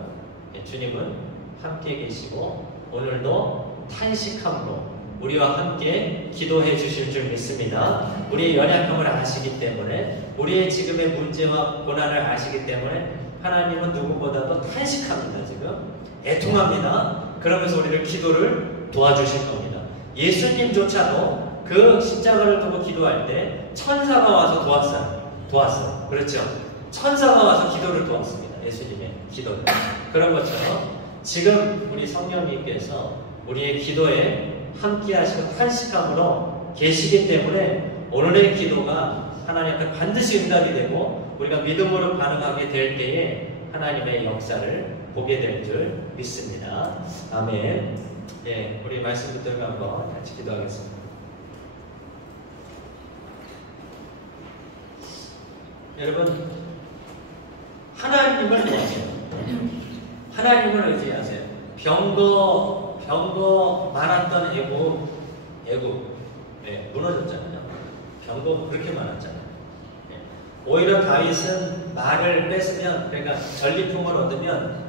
주님은 함께 계시고 오늘도 탄식함으로 우리와 함께 기도해 주실 줄 믿습니다. 우리의 연약함을 아시기 때문에, 우리의 지금의 문제와 고난을 아시기 때문에 하나님은 누구보다도 탄식합니다. 지금 애통합니다. 그러면서 우리를 기도를 도와주실 겁니다. 예수님조차도 그 십자가를 두고 기도할 때 천사가 와서 도왔어요. 그렇죠? 천사가 와서 기도를 도왔습니다. 예수님의 기도를. 그런 것처럼 지금 우리 성령님께서 우리의 기도에 함께 하시고 탄식함으로 계시기 때문에 오늘의 기도가 하나님 앞에 반드시 응답이 되고 우리가 믿음으로 반응하게 될 때에 하나님의 역사를 보게 될 줄 믿습니다. 아멘. 예, 우리 말씀 붙들고 한번 같이 기도하겠습니다. 여러분, 하나님을 구하세요. 하나님을 의지하세요. 병거 많았던 애굽, 예, 무너졌잖아요. 병거 그렇게 많았잖아요. 예. 오히려 다윗은 말을 뺏으면, 그러니까 전리품을 얻으면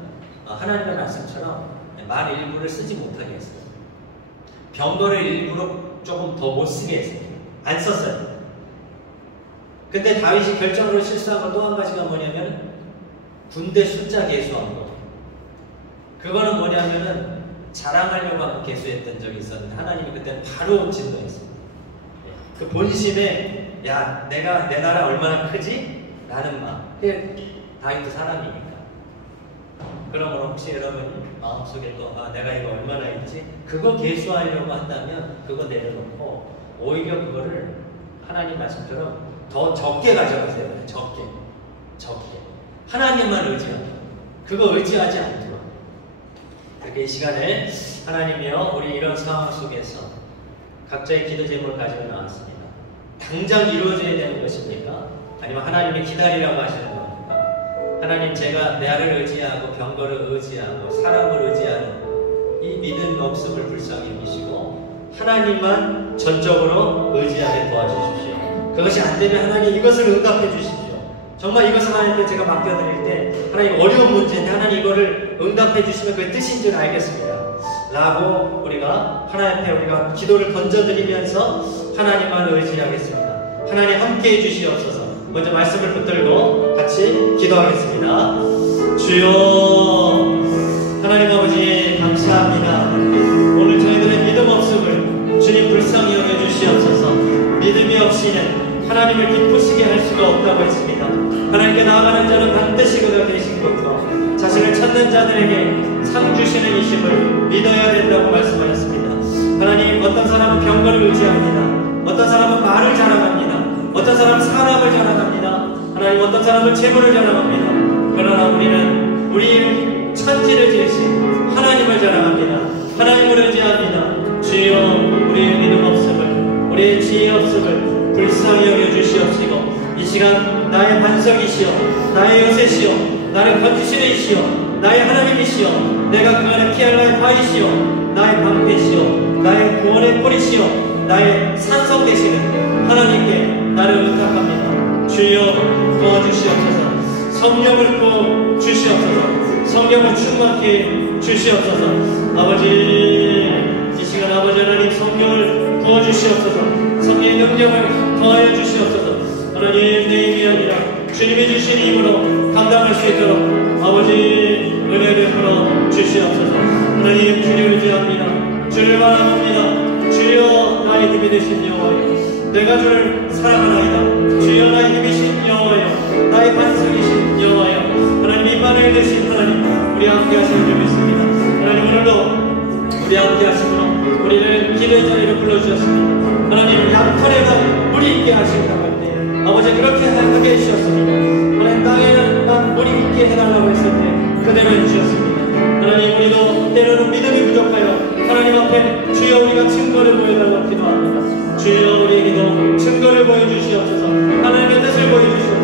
하나님의 말씀처럼 말 일부를 쓰지 못하게 했어요. 병거를 일부러 조금 더 못 쓰게 했어요. 안 썼어요. 근데 다윗이 결정으로 실수한 건 또 한 가지가 뭐냐면 군대 숫자 개수한 거. 그거는 뭐냐면은 자랑하려고 하고 개수했던 적이 있었는데 하나님이 그때는 바로 진노했어요. 그 본심에 야 내가 내 나라 얼마나 크지? 라는 마음. 근데 다윗도 사람이니까. 그러면 혹시 여러분 마음속에 또 내가 이거 얼마나 있지? 그거 개수하려고 한다면 그거 내려놓고 오히려 그거를 하나님 말씀처럼 더 적게 가져가세요. 적게. 하나님만 의지하고 그거 의지하지 않도록. 그렇게 이 시간에 하나님이여 우리 이런 상황 속에서 각자의 기도 제목을 가지고 나왔습니다. 당장 이루어져야 되는 것입니까? 아니면 하나님이 기다리라고 하시는 겁니까? 하나님, 제가 나를 의지하고 병거를 의지하고 사람을 의지하는 이 믿음 없음을 불쌍히 여기시고 하나님만 전적으로 의지하게 도와주십시오. 그것이 안 되면 하나님 이것을 응답해 주십시오. 정말 이것을 하나님께 제가 맡겨드릴 때 하나님 어려운 문제인데 하나님 이거를 응답해 주시면 그의 뜻인 줄 알겠습니다. 라고 우리가 하나님 앞에 우리가 기도를 던져드리면서 하나님만 의지하겠습니다. 하나님 함께해 주시옵소서. 먼저 말씀을 붙들고 같이 기도하겠습니다. 주여 하나님 아버지 감사합니다. 오늘 저희들의 믿음 없음을 주님 불쌍히 여겨주시옵소서. 믿음이 없이는 하나님을 기쁘시게 할 수가 없다고 했습니다. 하나님께 나아가는 자는 반드시 그가 되신 것과 자신을 찾는 자들에게 상 주시는 이심을 믿어야 된다고 말씀하셨습니다. 하나님, 어떤 사람은 병거를 의지합니다. 어떤 사람은 말을 자랑합니다. 어떤 사람은 사람을 자랑합니다. 하나님, 어떤 사람은 재물을 자랑합니다. 그러나 우리는 우리 천지를 지으신 하나님을 자랑합니다. 하나님을 의지합니다. 주여 우리의 믿음 없음을, 우리의 지혜 없음을 불쌍히 여겨주시옵시고 이 시간 나의 반석이시여, 나의 요새시여, 나를 건지시는 이시여, 나의 하나님이시여, 내가 그 안에 피할 나의 바위시여, 나의 방패시여, 나의 구원의 뿌리시여, 나의 산성 되시는 하나님께 나를 의탁합니다. 주여 도와주시옵소서. 성령을 부어 주시옵소서. 성령을 충만케 주시옵소서. 아버지, 이 시간 아버지 하나님 성령을 부어 주시옵소서. 성령의 능력을 더하여 주시옵소서. 하나님, 내 힘이 아니라 주님이 주신 힘으로 감당할 수 있도록 아버지 은혜 베풀어 주시옵소서. 하나님, 주님 의지합니다. 주를 바라봅니다. 주여 나의 힘이 되신 여호와여, 내가 주를 사랑하나이다. 주여 나의 힘이신 여호와여, 나의 반석이신 여호와여, 하나님 임마누엘 되신 하나님, 우리 함께 하시는 줄 믿습니다. 하나님, 오늘도 우리 함께 하시므로 우리를 기도의 자리로 불러주셨습니다. 하나님, 양털에다 물이 있게 하신다고 할 때 아버지 그렇게 하게 해주셨습니다. 하나님, 땅에만 물이 있게 해달라고 했을 때 그대로 해주셨습니다. 하나님, 우리도 때로는 믿음이 부족하여 하나님 앞에 주여 우리가 증거를 보여달라고 기도합니다. 주여 우리에게도 증거를 보여주시옵소서. 하나님의 뜻을 보여주시옵소서.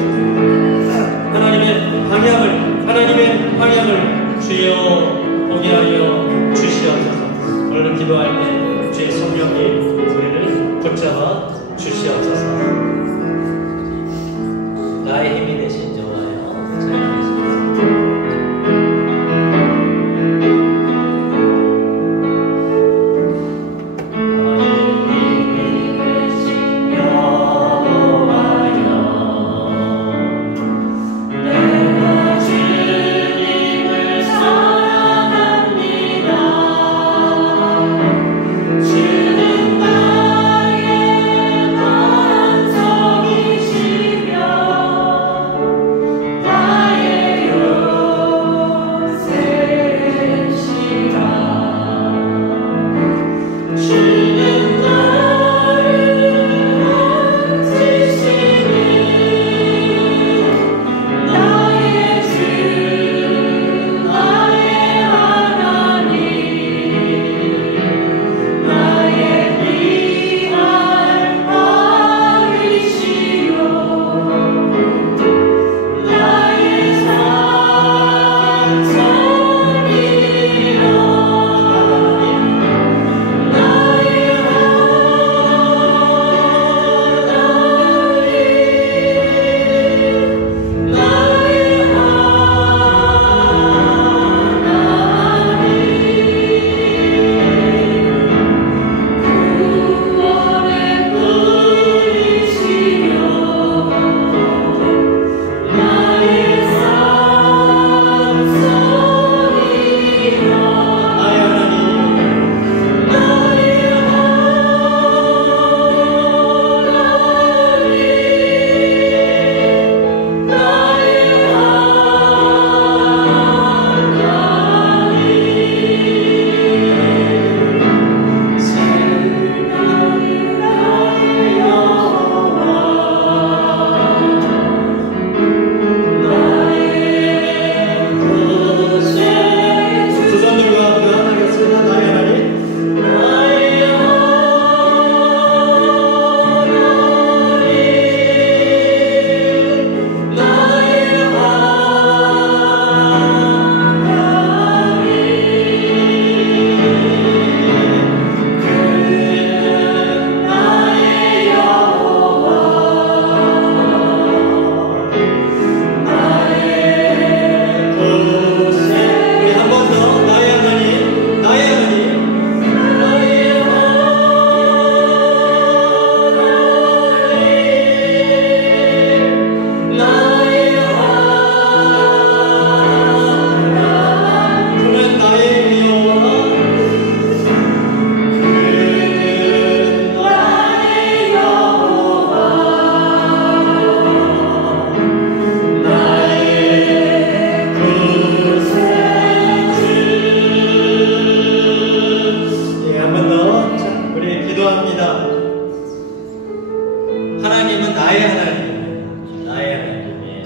하나님은 나의 하나님입니다. 나의 하나님이에요.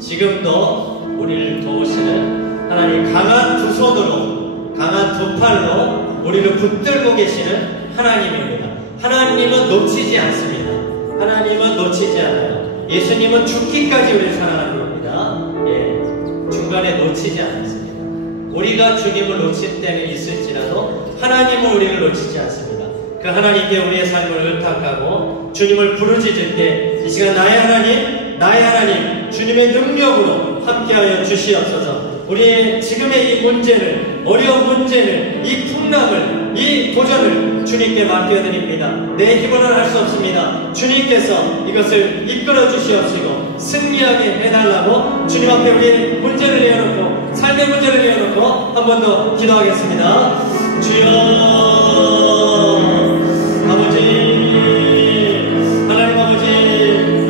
지금도 우리를 도우시는 하나님, 강한 두 손으로, 강한 두 팔로 우리를 붙들고 계시는 하나님입니다. 하나님은 놓치지 않습니다. 하나님은 놓치지 않아요. 예수님은 죽기까지 우리를 사랑하는 겁니다. 예, 중간에 놓치지 않습니다. 우리가 주님을 놓칠 때는 있을지라도 하나님은 우리를 놓치지 않습니다. 그 하나님께 우리의 삶을 의탁하고 주님을 부르짖을 때 이 시간 나의 하나님, 나의 하나님, 주님의 능력으로 함께하여 주시옵소서. 우리의 지금의 이 문제를, 어려운 문제를, 이 풍랑을, 이 도전을 주님께 맡겨드립니다. 내 힘으로는 할 수 없습니다. 주님께서 이것을 이끌어 주시옵시고 승리하게 해달라고 주님 앞에 우리의 문제를 내어놓고, 삶의 문제를 내어놓고 한 번 더 기도하겠습니다. 주여, 아버지, 하나님 아버지,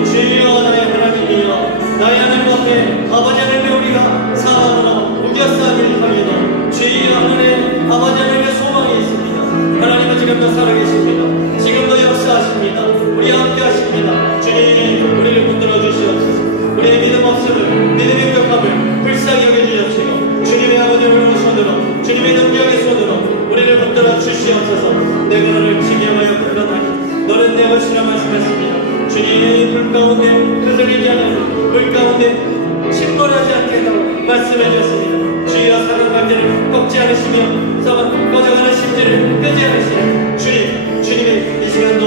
주여, 나의 하나님이여, 나의 하나님 앞에 아버지 하나님의 우리가 사랑으로 우겨싸기를 하리이다. 주여, 하나님 아버지 하나님의 소망이 있습니다. 하나님은 지금도 살아계십니다. 지금도 역사하십니다. 우리와 함께 하십니다. 주님, 우리를 붙들어 주시옵소서. 우리의 믿음 없음을, 믿음의 벽함을 불쌍히 여겨주시옵시고 주님의 아버지 오른손으로, 주님의 능력의 손으로 우리를 붙들어 주시옵소서. 내가 너를 지경하여 불러다니 너는 내 것이라 말씀하십니다. 주님, 불 가운데 흔들리지 않는, 불 가운데 침몰하지 않게 하고 말씀해 주셨습니다. 주여, 사랑할 때를 꺾지 않으시며 꺼져가는 심지를 끄지 않으시며 주님의 이 시간도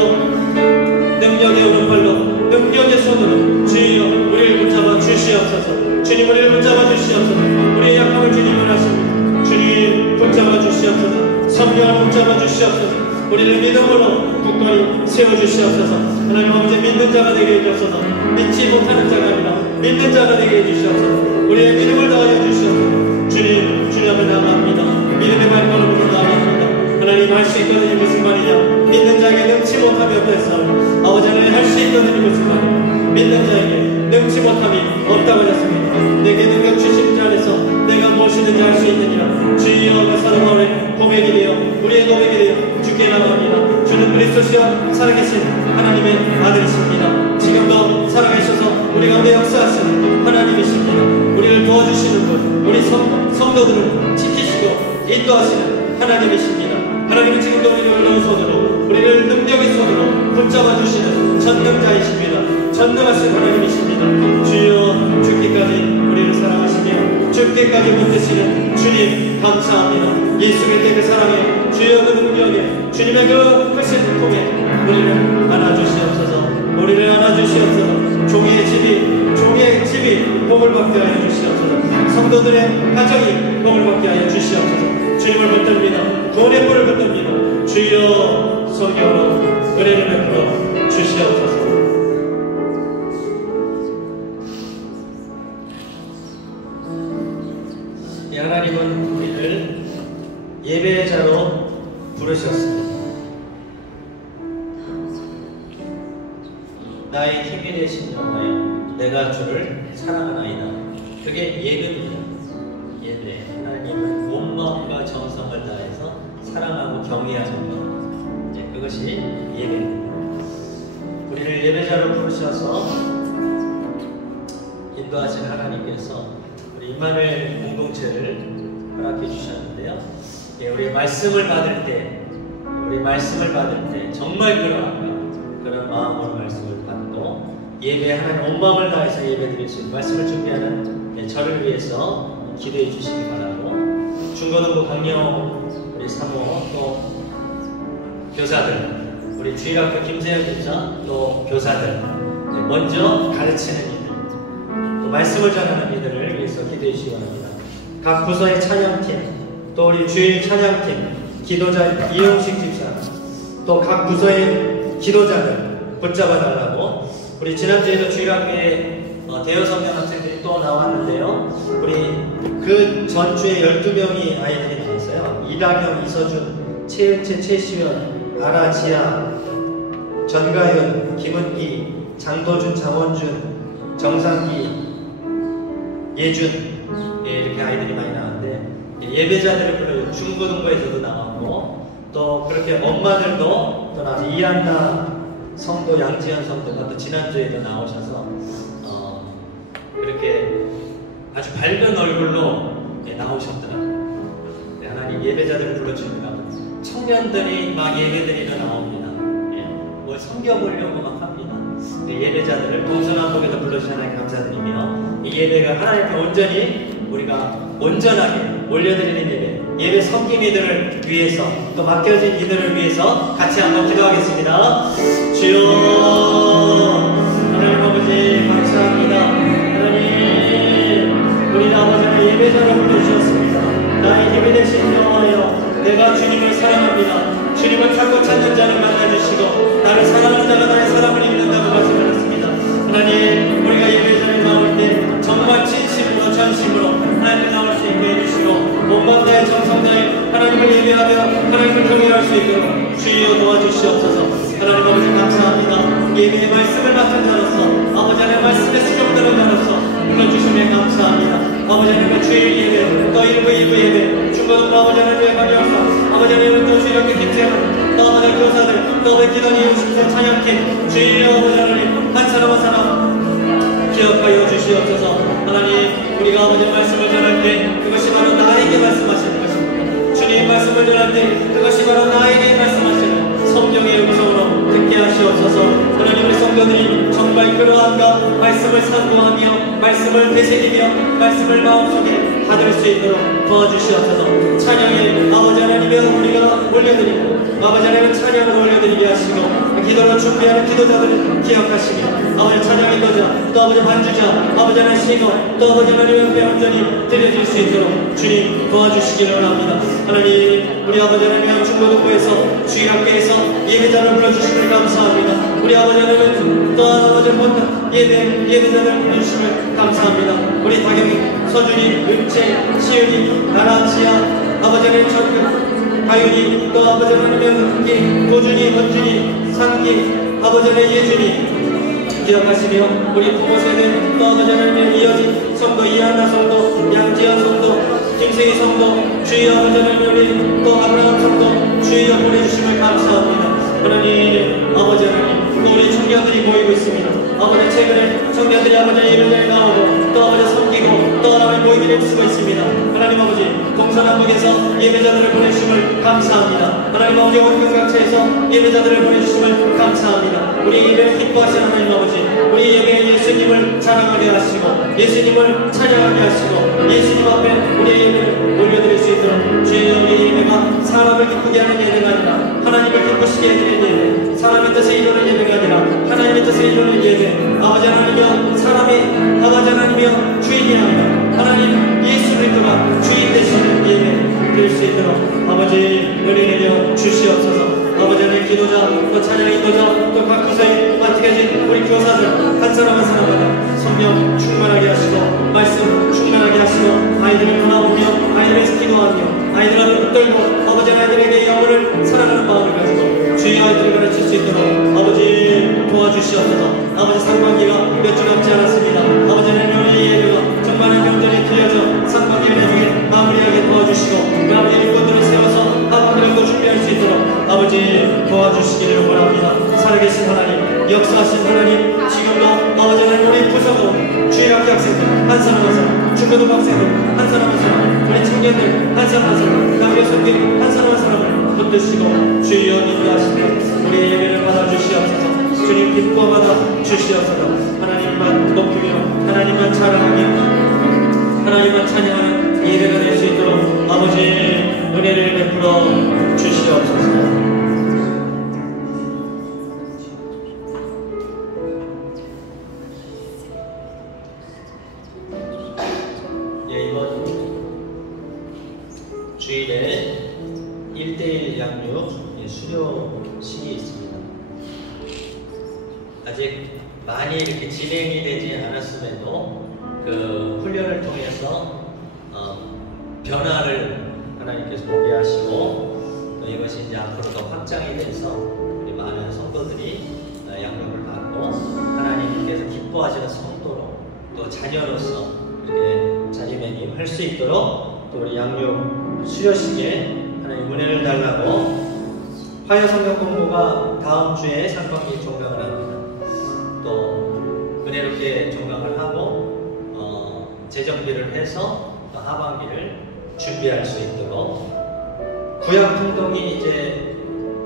능력의 오른팔로, 능력의 손으로 주여 우리를 붙잡아 주시옵소서. 주님, 우리를 붙잡아 주시옵소서. 우리의 약함을 주님은 아십니다. 주님, 붙잡아 주시옵소서. 성령을 붙잡아 주시옵소서. 우리를 믿음으로 굳건히 세워주시옵소서. 하나님 아버지, 믿는 자가 되게 해주옵소서. 믿지 못하는 자가 아니라 믿는 자가 되게 해주시옵소서. 우리의 믿음을 더하여 주시옵소서. 주님 앞에 나아갑니다. 믿음의 발걸음으로 나아갑니다. 하나님, 할 수 있거든요. 무슨 말이냐? 믿는 자에게 능치 못함이 없겠사오니 아버지 하나님, 할 수 있거든요. 무슨 말이냐? 믿는 자에게 능치 못함이 없다고 하셨습니다. 내게 능력 주신 자 안에서 내가 무엇이든지 할 수 있느니라. 주여, 그 사랑하오니 고백이 되어, 우리의 고백이 되어 주께 나갑니다. 주는 그리스도시여 살아계신 하나님의 아들이십니다. 지금도 살아계셔서 우리 가운데 역사하시는 하나님이십니다. 우리를 도와주시는 분, 우리 성도들을 지키시고 인도하시는 하나님이십니다. 하나님은 지금도 우리를 어려운 손으로, 우리를 능력의 손으로 붙잡아 주시는 전능자이십니다. 전능하신 하나님이십니다. 주여, 죽기까지 우리를 사랑하시며 죽기까지 붙드시는 주님 감사합니다. 예수 그리스도의 그 사랑에, 주여 그 능력에, 주님의 그 크신 통에 우리를 안아주시옵소서. 우리를 안아주시옵소서. 종의 집이 복을 받게 하여 주시옵소서. 성도들의 가정이 복을 받게 하여 주시옵소서. 주님을 붙듭니다. 구원의 불을 붙듭니다. 주여, 성령으로 은혜를 베풀어 주시옵소서. 하나님은 우리를 예배자로 부르셨습니다. 나의 힘이 되신 여호와여, 내가 주를 사랑하나이다. 그게 예배입니다. 예배. 하나님은 온 마음과 정성을 다해서 사랑하고 경외하는 것, 그것이 예배입니다. 우리를 예배자로 부르셔서 인도하신 하나님께서 우리 임마누엘 공동체를 허락해 주셨는데요. 우리 말씀을 받을 때 정말 그런 마음으로 말씀을 받고 예배 하나님 온 마음을 다해서 예배드릴 수 있는 말씀을 준비하는 저를 위해서 기도해 주시기 바라고, 중고등부 강령 우리 사모, 또 교사들, 우리 주일학교 김세현 교사, 또 교사들, 먼저 가르치는 이들, 또 말씀을 전하는 이들을 위해서 기도해 주시기 바랍니다. 각 부서의 찬양팀, 또 우리 주일 찬양팀, 기도자 이용식 집사, 또 각 부서의 기도자들 붙잡아 달라고. 우리 지난주에도 주일학교에 대여섯 명 학생들이 또 나왔는데요. 우리 그 전주에 12명이 아이들이 나왔어요. 이다경, 이서준, 최은채, 최시현, 아라지아, 전가윤, 김은기, 장도준, 장원준, 정상기, 예준, 이렇게 아이들이 많이 나왔는데 예배자들을 불러요. 중고등부에서도 나왔고 또 그렇게 엄마들도 또 나와서 이한나 성도 양지현 성도가 또 지난주에도 나오셔서 이렇게 아주 밝은 얼굴로 나오셨더라고요. 하나님 예배자들을 불러주니까 청년들이 막 예배드리러 나옵니다. 뭘 섬겨보려고 막 합니다. 예배자들을 동서남북에서 불러주신 하나님 감사드리며 이 예배가 하나님 앞에 온전히 우리가 온전하게 올려드리는 예배 섬김이들을 위해서 또 맡겨진 이들을 위해서 같이 한번 기도하겠습니다. 주여 하나님 아버지 감사합니다. 하나님 우리 아버지는 예배자로 불러주셨습니다. 나의 예배 대신 여호와여 내가 주님을 사랑합니다. 주님을 찾고 찾는 자를 만나주시고 나를 사랑하는 자가 나의 사랑을 입는다고 말씀하셨습니다. 하나님 우리가 예배자를 나올 때 정말 진심으로 전심으로 하나님을 나올 수 있게 해주시고 몸과 나의 정성 다해 하나님을 예배하며 하나님을 경외할 수 있도록 주여 도와주시옵소서. 하나님 아버지 감사합니다. 예배의 말씀을 맡은 자로서 아버지 하나님 말씀에 수정되는 자로서 불러주시면 감사합니다. 아버지 하나님의 주일 예배 또 1부 2부 예배 중고등부 아버지 하나님의 관여로서 아버지 하나님의 또 주일학교 김태현 또 아버지 교사들 또 백기도니 60세 찬양팀 주일 아버지 하나님 한 사람 한 사람 기억하여 주시옵소서. 하나님 우리가 아버지 말씀을 전할 때 그것이 바로 나에게 말씀하시는 것입니다. 주님 말씀을 전할 때 그것이 바로 나에게 말씀하시는 성령의 음성으로 듣게 하시옵소서. 하나님 우리 성도들이 정말 그러한가 말씀을 상고하며 말씀을 되새기며 말씀을 마음속에 받을 수 있도록 도와주시옵소서. 찬양에 아버지 하나님의 우리가 올려드리고 아버지 하나님의 찬양을 올려드리게 하시고 기도로 준비하는 기도자들을 기억하시며 아버지 찬양의 도자 또 아버지 반주자 아버지 하나님 시거 또 아버지 하나님의 옆에 온전히 드려질 수 있도록 주님 도와주시기를 원합니다. 하나님 우리 아버지 하나님의 중고등부에서 주일학교에서 예배자를 불러주시길 감사합니다. 우리 아버지 하나님은 또 아버지 본다 예배자를 불러주시길 감사합니다. 우리 다경이 서준이 은채 시은이 나라지야 아버지 하나님 전국 가윤이 또 아버지 하나님의 은기 도준이 권준이 상기 아버지 하나님의 예준이 기억하시며 우리 부모 세대 또 아버지 하나님의 이어진 성도 이하나 성도 양지현 성도 김세희 성도 주의 아버지 하나님 우리 또 아브라함 성도 주의여 보내주심을 감사합니다. 하나님 아버지 하나님 또 우리 청년들이 모이고 있습니다. 아버지 최근에 청년들이 아버지 예배자에 나오고 또 아버지 섬기고 또 하나님 모임에 쓰고 있습니다. 하나님 아버지 동서남북에서 예배자들을 보내주심을 감사합니다. 하나님 아버지 온경각처에서 예배자들을 보내주심을 감사합니다. 우리 예배를 기뻐하시는 하나님 아버지 우리 예배에 예수님을 자랑하게 하시고 예수님을 찬양하게 하시고 예수님 앞에 우리의 예배를 올려드릴 수 있도록 주의 우리 예배가 사람을 기쁘게 하는 예배가 아니라 하나님을 기쁘시게 해드리는 예배 사람의 뜻에 이루는 예배가 아니라 하나님의 뜻에 이루는 예배 아버지 하나님이여 사람이 아버지 하나님이여 주인이 아니라 하나님 예수 그리스도가 주인 되시는 예배 될 수 있도록 아버지 은혜 내려 주시옵소서. 아버지 하나님 기도자 또 찬양 인도자 또 각 부서에 맡겨진 우리 교사들 한 사람 한 사람마다 성령 충만하게 하시고 말씀 충만하게 하시고 아이들을 돌아오며 아이들에서 기도하며 아이들 앞에 붙들고 아버지 아이들에게 영혼을 사랑하는 마음을 가지고 주의 아이들을 가르칠 수 있도록 아버지 도와주시옵소서. 아버지 상반기가 몇 주 남지 않았습니다. 아버지 하나님 우리 예배가 정말 경전이 틀려져 상반기 내중에 마무리하게 도와주시고 그 아버지 일꾼들을 세워서 앞으로 준비할 수 있도록 아버지 도와주시기를 원합니다. 살아계신 하나님 역사하신 하나님 지금도 아버지 하나님 우리 부서도 주일학교 학생들 한 사람 한 사람 중고등부 학생들 한 사람 한 사람 우리 청년들 한 사람 한 사람 남녀 성길 한 사람 한 사람을 붙드시고 주여 인도하시되 우리 예배를 받아주시옵소서. 주님 기뻐 받아 주시옵소서. 하나님만 높이며 하나님만 자랑하며 하나님만 찬양하는 예배가 될 수 있도록 아버지 은혜를 베풀어 주시옵소서. 이번 주일에 1:1 양육 수료식이 있습니다. 아직 많이 이렇게 진행이 되지 않았음에도 그 훈련을 통해서 변화를 하나님께서 보게 하시고 또 이것이 이제 앞으로 더 확장이 돼서 우리 많은 성도들이 양육을 받고 하나님께서 기뻐하시는 성도로 또 자녀로서 이렇게 자리매김 할 수 있도록 또 우리 양육 수료식에 하나님 은혜를 달라고 화요 성경 공부가 다음 주에 상반기 종강을 합니다. 또 은혜롭게 종강을 하고 재정비를 해서 하반기를 준비할 수 있도록 구약 통독이 이제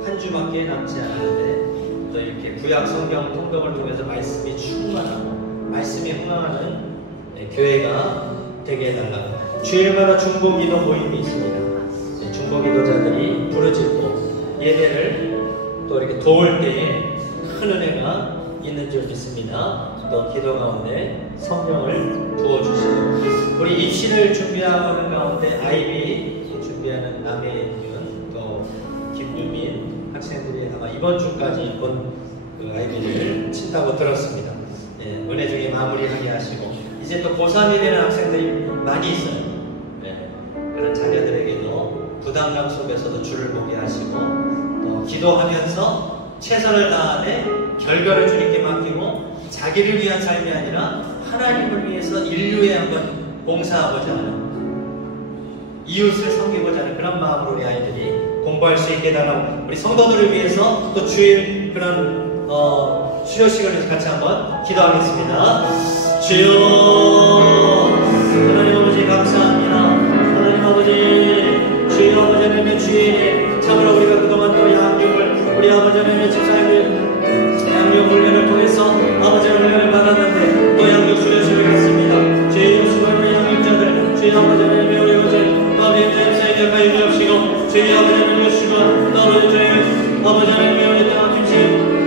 한 주밖에 남지 않았는데 또 이렇게 구약 성경 통독을 통해서 말씀이 충만하고 말씀이 흥황하는 교회가 되게 해달라고 주일마다 중보기도 모임이 있습니다. 중보기도자들이 부르짖고 예배를 또 이렇게 도울 때에 큰 은혜가 있는 줄 믿습니다. 또 기도 가운데 성령을 부어주시고 우리 입시를 준비하는 가운데 아이비 준비하는 남해윤 또 김유민 학생들이 아마 이번 주까지 본 그 아이비를 친다고 들었습니다. 은혜 중에 마무리하게 하시고 이제 또 고3이 되는 학생들이 많이 있어요. 그런 자녀들에게도 부담감 속에서도 주를 보게 하시고 또 기도하면서 최선을 다하되 결과를 주님께 맡기고 자기를 위한 삶이 아니라 하나님을 위해서 인류에 한번 봉사하고자 하는 이웃을 섬기고자 하는 그런 마음으로 우리 아이들이 공부할 수 있게 해달라고 우리 성도들을 위해서 또 주일 그런 수요식을 위해서 같이 한번 기도하겠습니다. 주여 하나님 아버지 감사합니다. 하나님 아버지 주여 아버지 하나님의 주일에 참으로 우리가 그동안 또 양육을 우리 아버지 하나님의 집사님의 양육 훈련을 통해서 아버지 훈련을 받았는데 또 양육 수료식을 했습니다. 주여 수고하는 양육자들 주여 아버지 하나님의 우리 아버지 또 아버지 사이에 가까이 주옵시고 주여 아버지 하나님의 수고 또 아버지 주여 아버지 하나님의 우리 땅 김치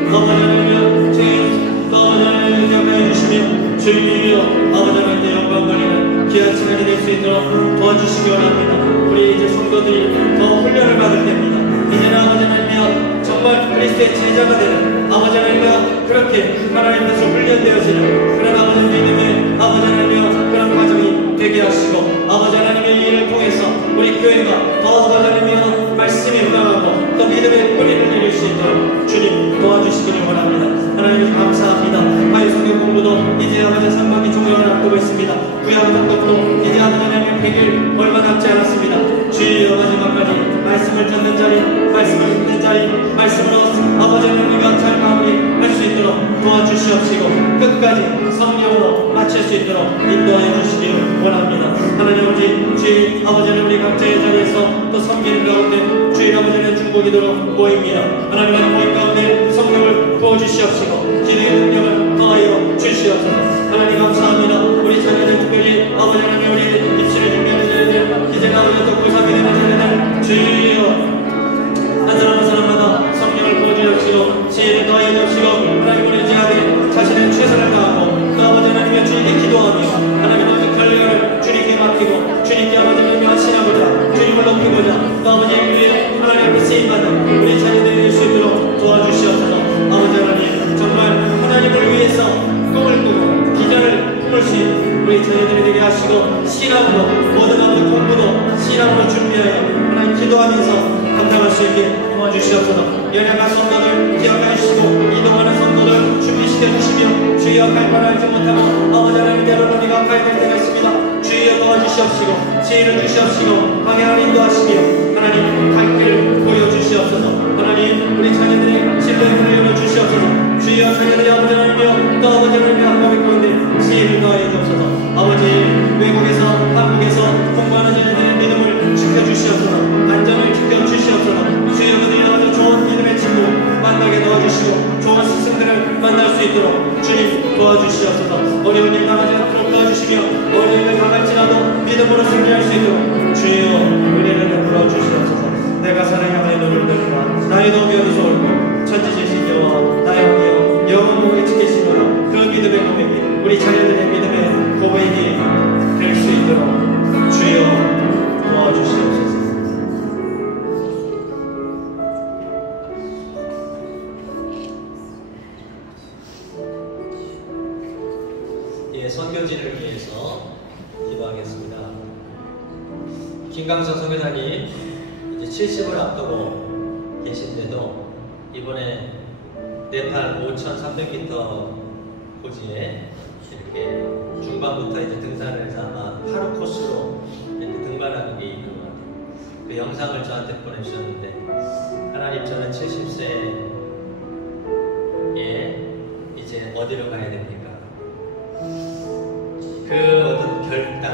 아버지 하나님의 주여 또 아버지 하나님의 가까이 주시며 주여 아버지 하나님의 영광 걸리는 귀한 시간이 될 수 있도록 도와주시기 원합니다. 우리 이제 성도들이 더 훈련을 받을 때입니다. 이제는 아버지 하나님이여 정말 그리스도의 제자가 되는 아버지 하나님이여 그렇게 하나님께서 훈련되어지는 그런 아버지 믿음의 아버지 하나님이여 그런 과정이 되게 하시고 아버지 하나님의 일을 통해서 우리 교회가 더 아버지 하나님이여 말씀이 흥황하고 또 믿음의 뿌리를 내릴 수 있도록 주님 도와주시기를 원합니다. 하나님 감사합니다. 화요 성경 공부도 이제 아버지 상반기 종강을 앞두고 있습니다. 구약 통독도 이제 아버지 하나님의 100일 얼마 남지 않았습니다. 주여 마지막까지 말씀을 듣는 자리 말씀을 읽는 자리 말씀으로 아버지 하나님과 잘 마무리할 수 있도록 도와주시옵시고 끝까지 성령으로 마칠 수 있도록 인도하여 주시기를 원합니다. 하나님 아버지 주일 아버지 하나님 우리 각자의 자리에서 또 섬기는 가운데 주일 아버지 하나님 중보기도로 모입니다. 하나님 하나님 모임 가운데 성령을 부어주시옵시고 기도의 능력을 더하여 주시옵소서. 하나님 감사합니다. 우리 자녀들 특별히 아버지 하나님 우리 입시를 준비하는 자녀들 이제 아버지 또 고3이 되는 자녀들 주여 한 사람 한 사람마다 성령을 부어주옵시고 지혜를 더하여 주옵시고 하나님 우리 자녀들이 자신의 최선을 다하고 또 아버지 하나님의 주님께 기도하며 하나님 아버지 결과를 주님께 맡기고 주님께 아버지 하나님을 헌신하고자 주님을 높이고자 또 아버지 우리 하나님 앞에 쓰임받는 우리 자녀들이 될 수 있도록 도와주시옵소서. 아버지 하나님 정말 하나님을 위해서 꿈을 꾸고 기자를 품을 수 있는 우리 자녀들이 되게 하시고 신앙으로 모든 아버지 공부도 신앙으로 준비하여 하나님 기도하면서 감당할 수 있게 도와주시옵소서. 연약한 성도들 기억해 주시고 이동하는 성도들 준비시켜 주시며 주여 갈 바를 알지 못하고 아버지 하나님 때로는 우리가 가야 될 때가 있습니다. 주여 도와주시옵시고 지혜를 주시옵시고 방향을 인도하시며 하나님 갈 길을 보여주시옵소서. 하나님 우리 자녀들의 신뢰의 문을 열어주시옵소서. 주여 자녀들의 아버지 하나님이여 또 아버지 하나님의 한가위 가운데 지혜를 더하여 주옵소서. 아버지 외국에서 한국에서 공부하는 자녀들의 믿음을 지켜주시옵소서. 안전을 지켜주시옵소서. 주여 그들이 아주 좋은 믿음의 친구 만나게 도와주시고 좋은 스승들을 만날 수 있도록 주님 도와주시옵소서. 어려운 일 당하지 않도록 도와주시며 어려운 일 당할지라도 믿음으로 승리할 수 있도록 주여 은혜를 베풀어 주시옵소서. 내가 사랑하는 너를 들으라 나의 도움이 어디서 올고 천지지신 여호와 나의 왕이여 영원히 지키시노라. 그 믿음의 고백이 우리 자녀들의 믿음의 고백이 될 수 있도록 주여 도와주시옵소서. 선교진을 위해서 기도하겠습니다. 김강선 선교사님 이제 70을 앞두고 계신데도 이번에 네팔 5,300m 고지에 이렇게 중반부터 이제 등산을 해서 아마 하루 코스로 이렇게 등반하는 게 있는 것 같아요. 그 영상을 저한테 보내주셨는데, 하나님, 저는 70세에 이제 어디로 가야 됩니까? 그 어떤 결단,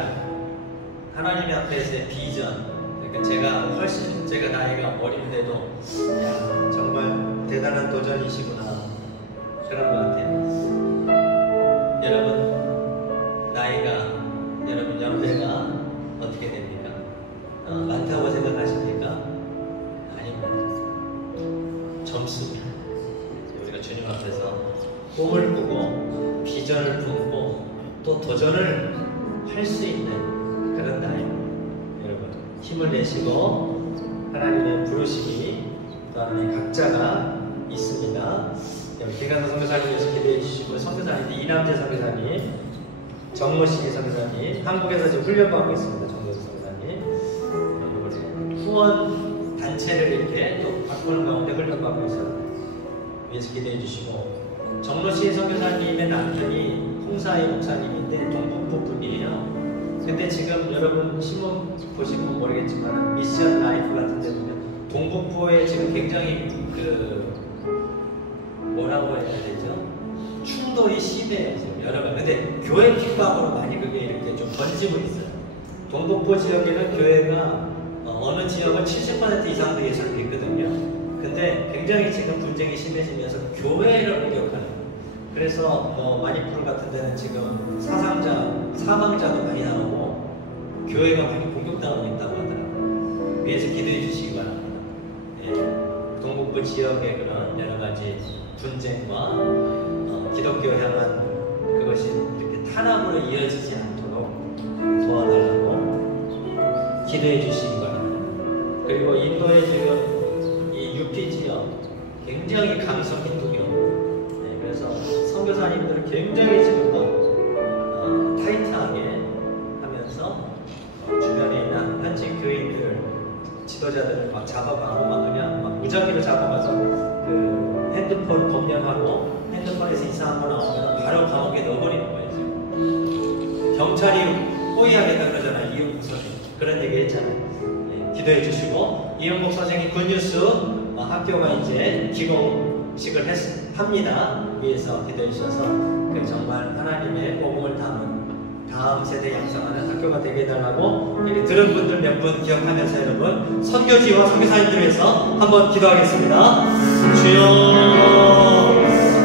하나님 앞에서의 비전, 그러니까 제가 나이가 어린데도 야, 정말 대단한 도전이시구나, 그런 것 같아요. 여러분 연배가 어떻게 됩니까? 많다고 생각하십니까? 아닙니다. 젊습니다. 우리가 주님 앞에서 꿈을 꾸고 비전을 품고 또 도전을 할 수 있는 그런 나이. 여러분, 힘을 내시고 하나님의 부르심이 또 하나님 각자가 있습니다. 여기 개간사 선교사님께서 기대해 주시고, 선교사님 이남재 선교사님, 정모식이 선교사님, 한국에서 지금 훈련받고 있습니다. 정모식 선교사님, 후원 단체를 이렇게 또 바꾸는 가운데 훈련받고 있어요. 위에서 기대해 주시고, 정모식 선교사님의 남편이 홍사희 목사님인데 동북부 분이에요. 근데 지금 여러분 신문 보시면 모르겠지만 미션 라이프 같은 데 보면 동북부에 지금 굉장히 뭐라고 해야 되죠? 충돌이 심해요, 지금 여러분. 근데 교회 핍박으로 많이 그게 이렇게 좀 번지고 있어요. 동북부 지역에는 교회가 어느 지역은 70% 이상도 예수를 믿거든요. 근데 굉장히 지금 분쟁이 심해지면서 교회를 공격하는. 그래서 마니풀 같은 데는 지금 사망자도 많이 나오고 교회가 많이 공격당하고 있다고 하더라고요. 위에서 기도해 주시기 바랍니다. 예, 동북부 지역의 그런 여러 가지 분쟁과 기독교 향한 그것이 이렇게 탄압으로 이어지지 않도록 도와달라고 기도해 주시기 바랍니다. 그리고 인도의 지금 이 UP 지역 굉장히 강성 힌두교, 그래서 선교사님들은 굉장히 지금 타이트하게 하면서 주변에 있는 현지 교인들 지도자들을 막 잡아가고 막 무작위로 잡아가서 그 핸드폰 검열하고 핸드폰에서 이상한 거 나오면 바로 감옥에 넣어버리는 거예요. 지금 경찰이 호위하겠다 그러잖아요. 이용국 선생 그런 얘기 했잖아요. 기도해 주시고, 이용국 선생이 굿뉴스 학교가 이제 기공식을 합니다. 위에서 기도해 주셔서 정말 하나님의 복음을 담은 다음 세대 양성하는 학교가 되게 해달라고 들은 분들 몇 분 기억하면서 여러분 선교지와 선교사님들을 위해서 한번 기도하겠습니다. 주여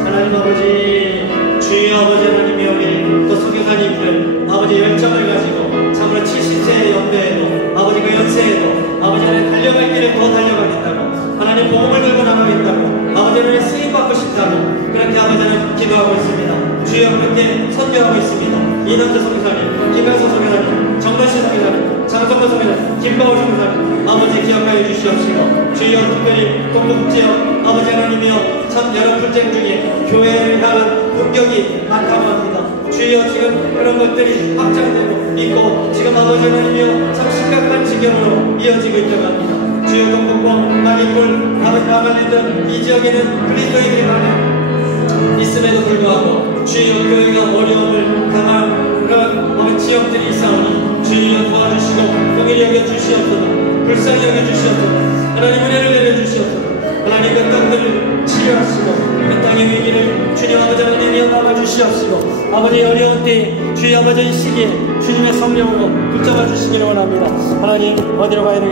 하나님 아버지, 주여 아버지 하나님이 우리 또 선교사님들 아버지 열정을 가지고 참으로 70세의 연배에도 아버지 그 연세에도 아버지 하나님 달려갈 길에 더 달려가겠다고, 하나님 복음을 들고 나가겠다고, 아버지 하나님 쓰임받고 싶다고 그렇게 아버지 하나님 기도하고 있습니다. 주여 그렇게 선교하고 있습니다. 이남재 선교사님, 김강서 선교사님, 정만신 선교사님, 장성모 선교사님, 김바울 선교사님 아버지 기억하여 주시옵시고, 주여 특별히 동북지역 아버지 하나님이여 참 여러 분쟁 중에 교회를 향한 공격이 많다고 합니다. 주여 지금 그런 것들이 확장되고 있고 지금 아버지 하나님이여 참 심각한 지경으로 이어지고 있다고 합니다. 주여 동북부 마니풀 아버지 나갈랜드 이 지역에는 그리스도인들이 많이 있음에도 불구하고 주여 교회가 어려움을 당할 그런 지역들이 있사오니 주여 도와주시고 공의를 여겨주시옵소서, 불쌍히 여겨주시옵소서, 하나님 은혜를 내려주시옵소서, 하나님 그 땅들을 치료하시고 그 땅의 위기를 주님 아버지 하나님이 막아주시옵시고, 아버지 어려운 때에 주여 아버지 이 시기에 주님의 성령으로 붙잡아 주시기를 원합니다. 하나님 어디로 가야 되겠습니까?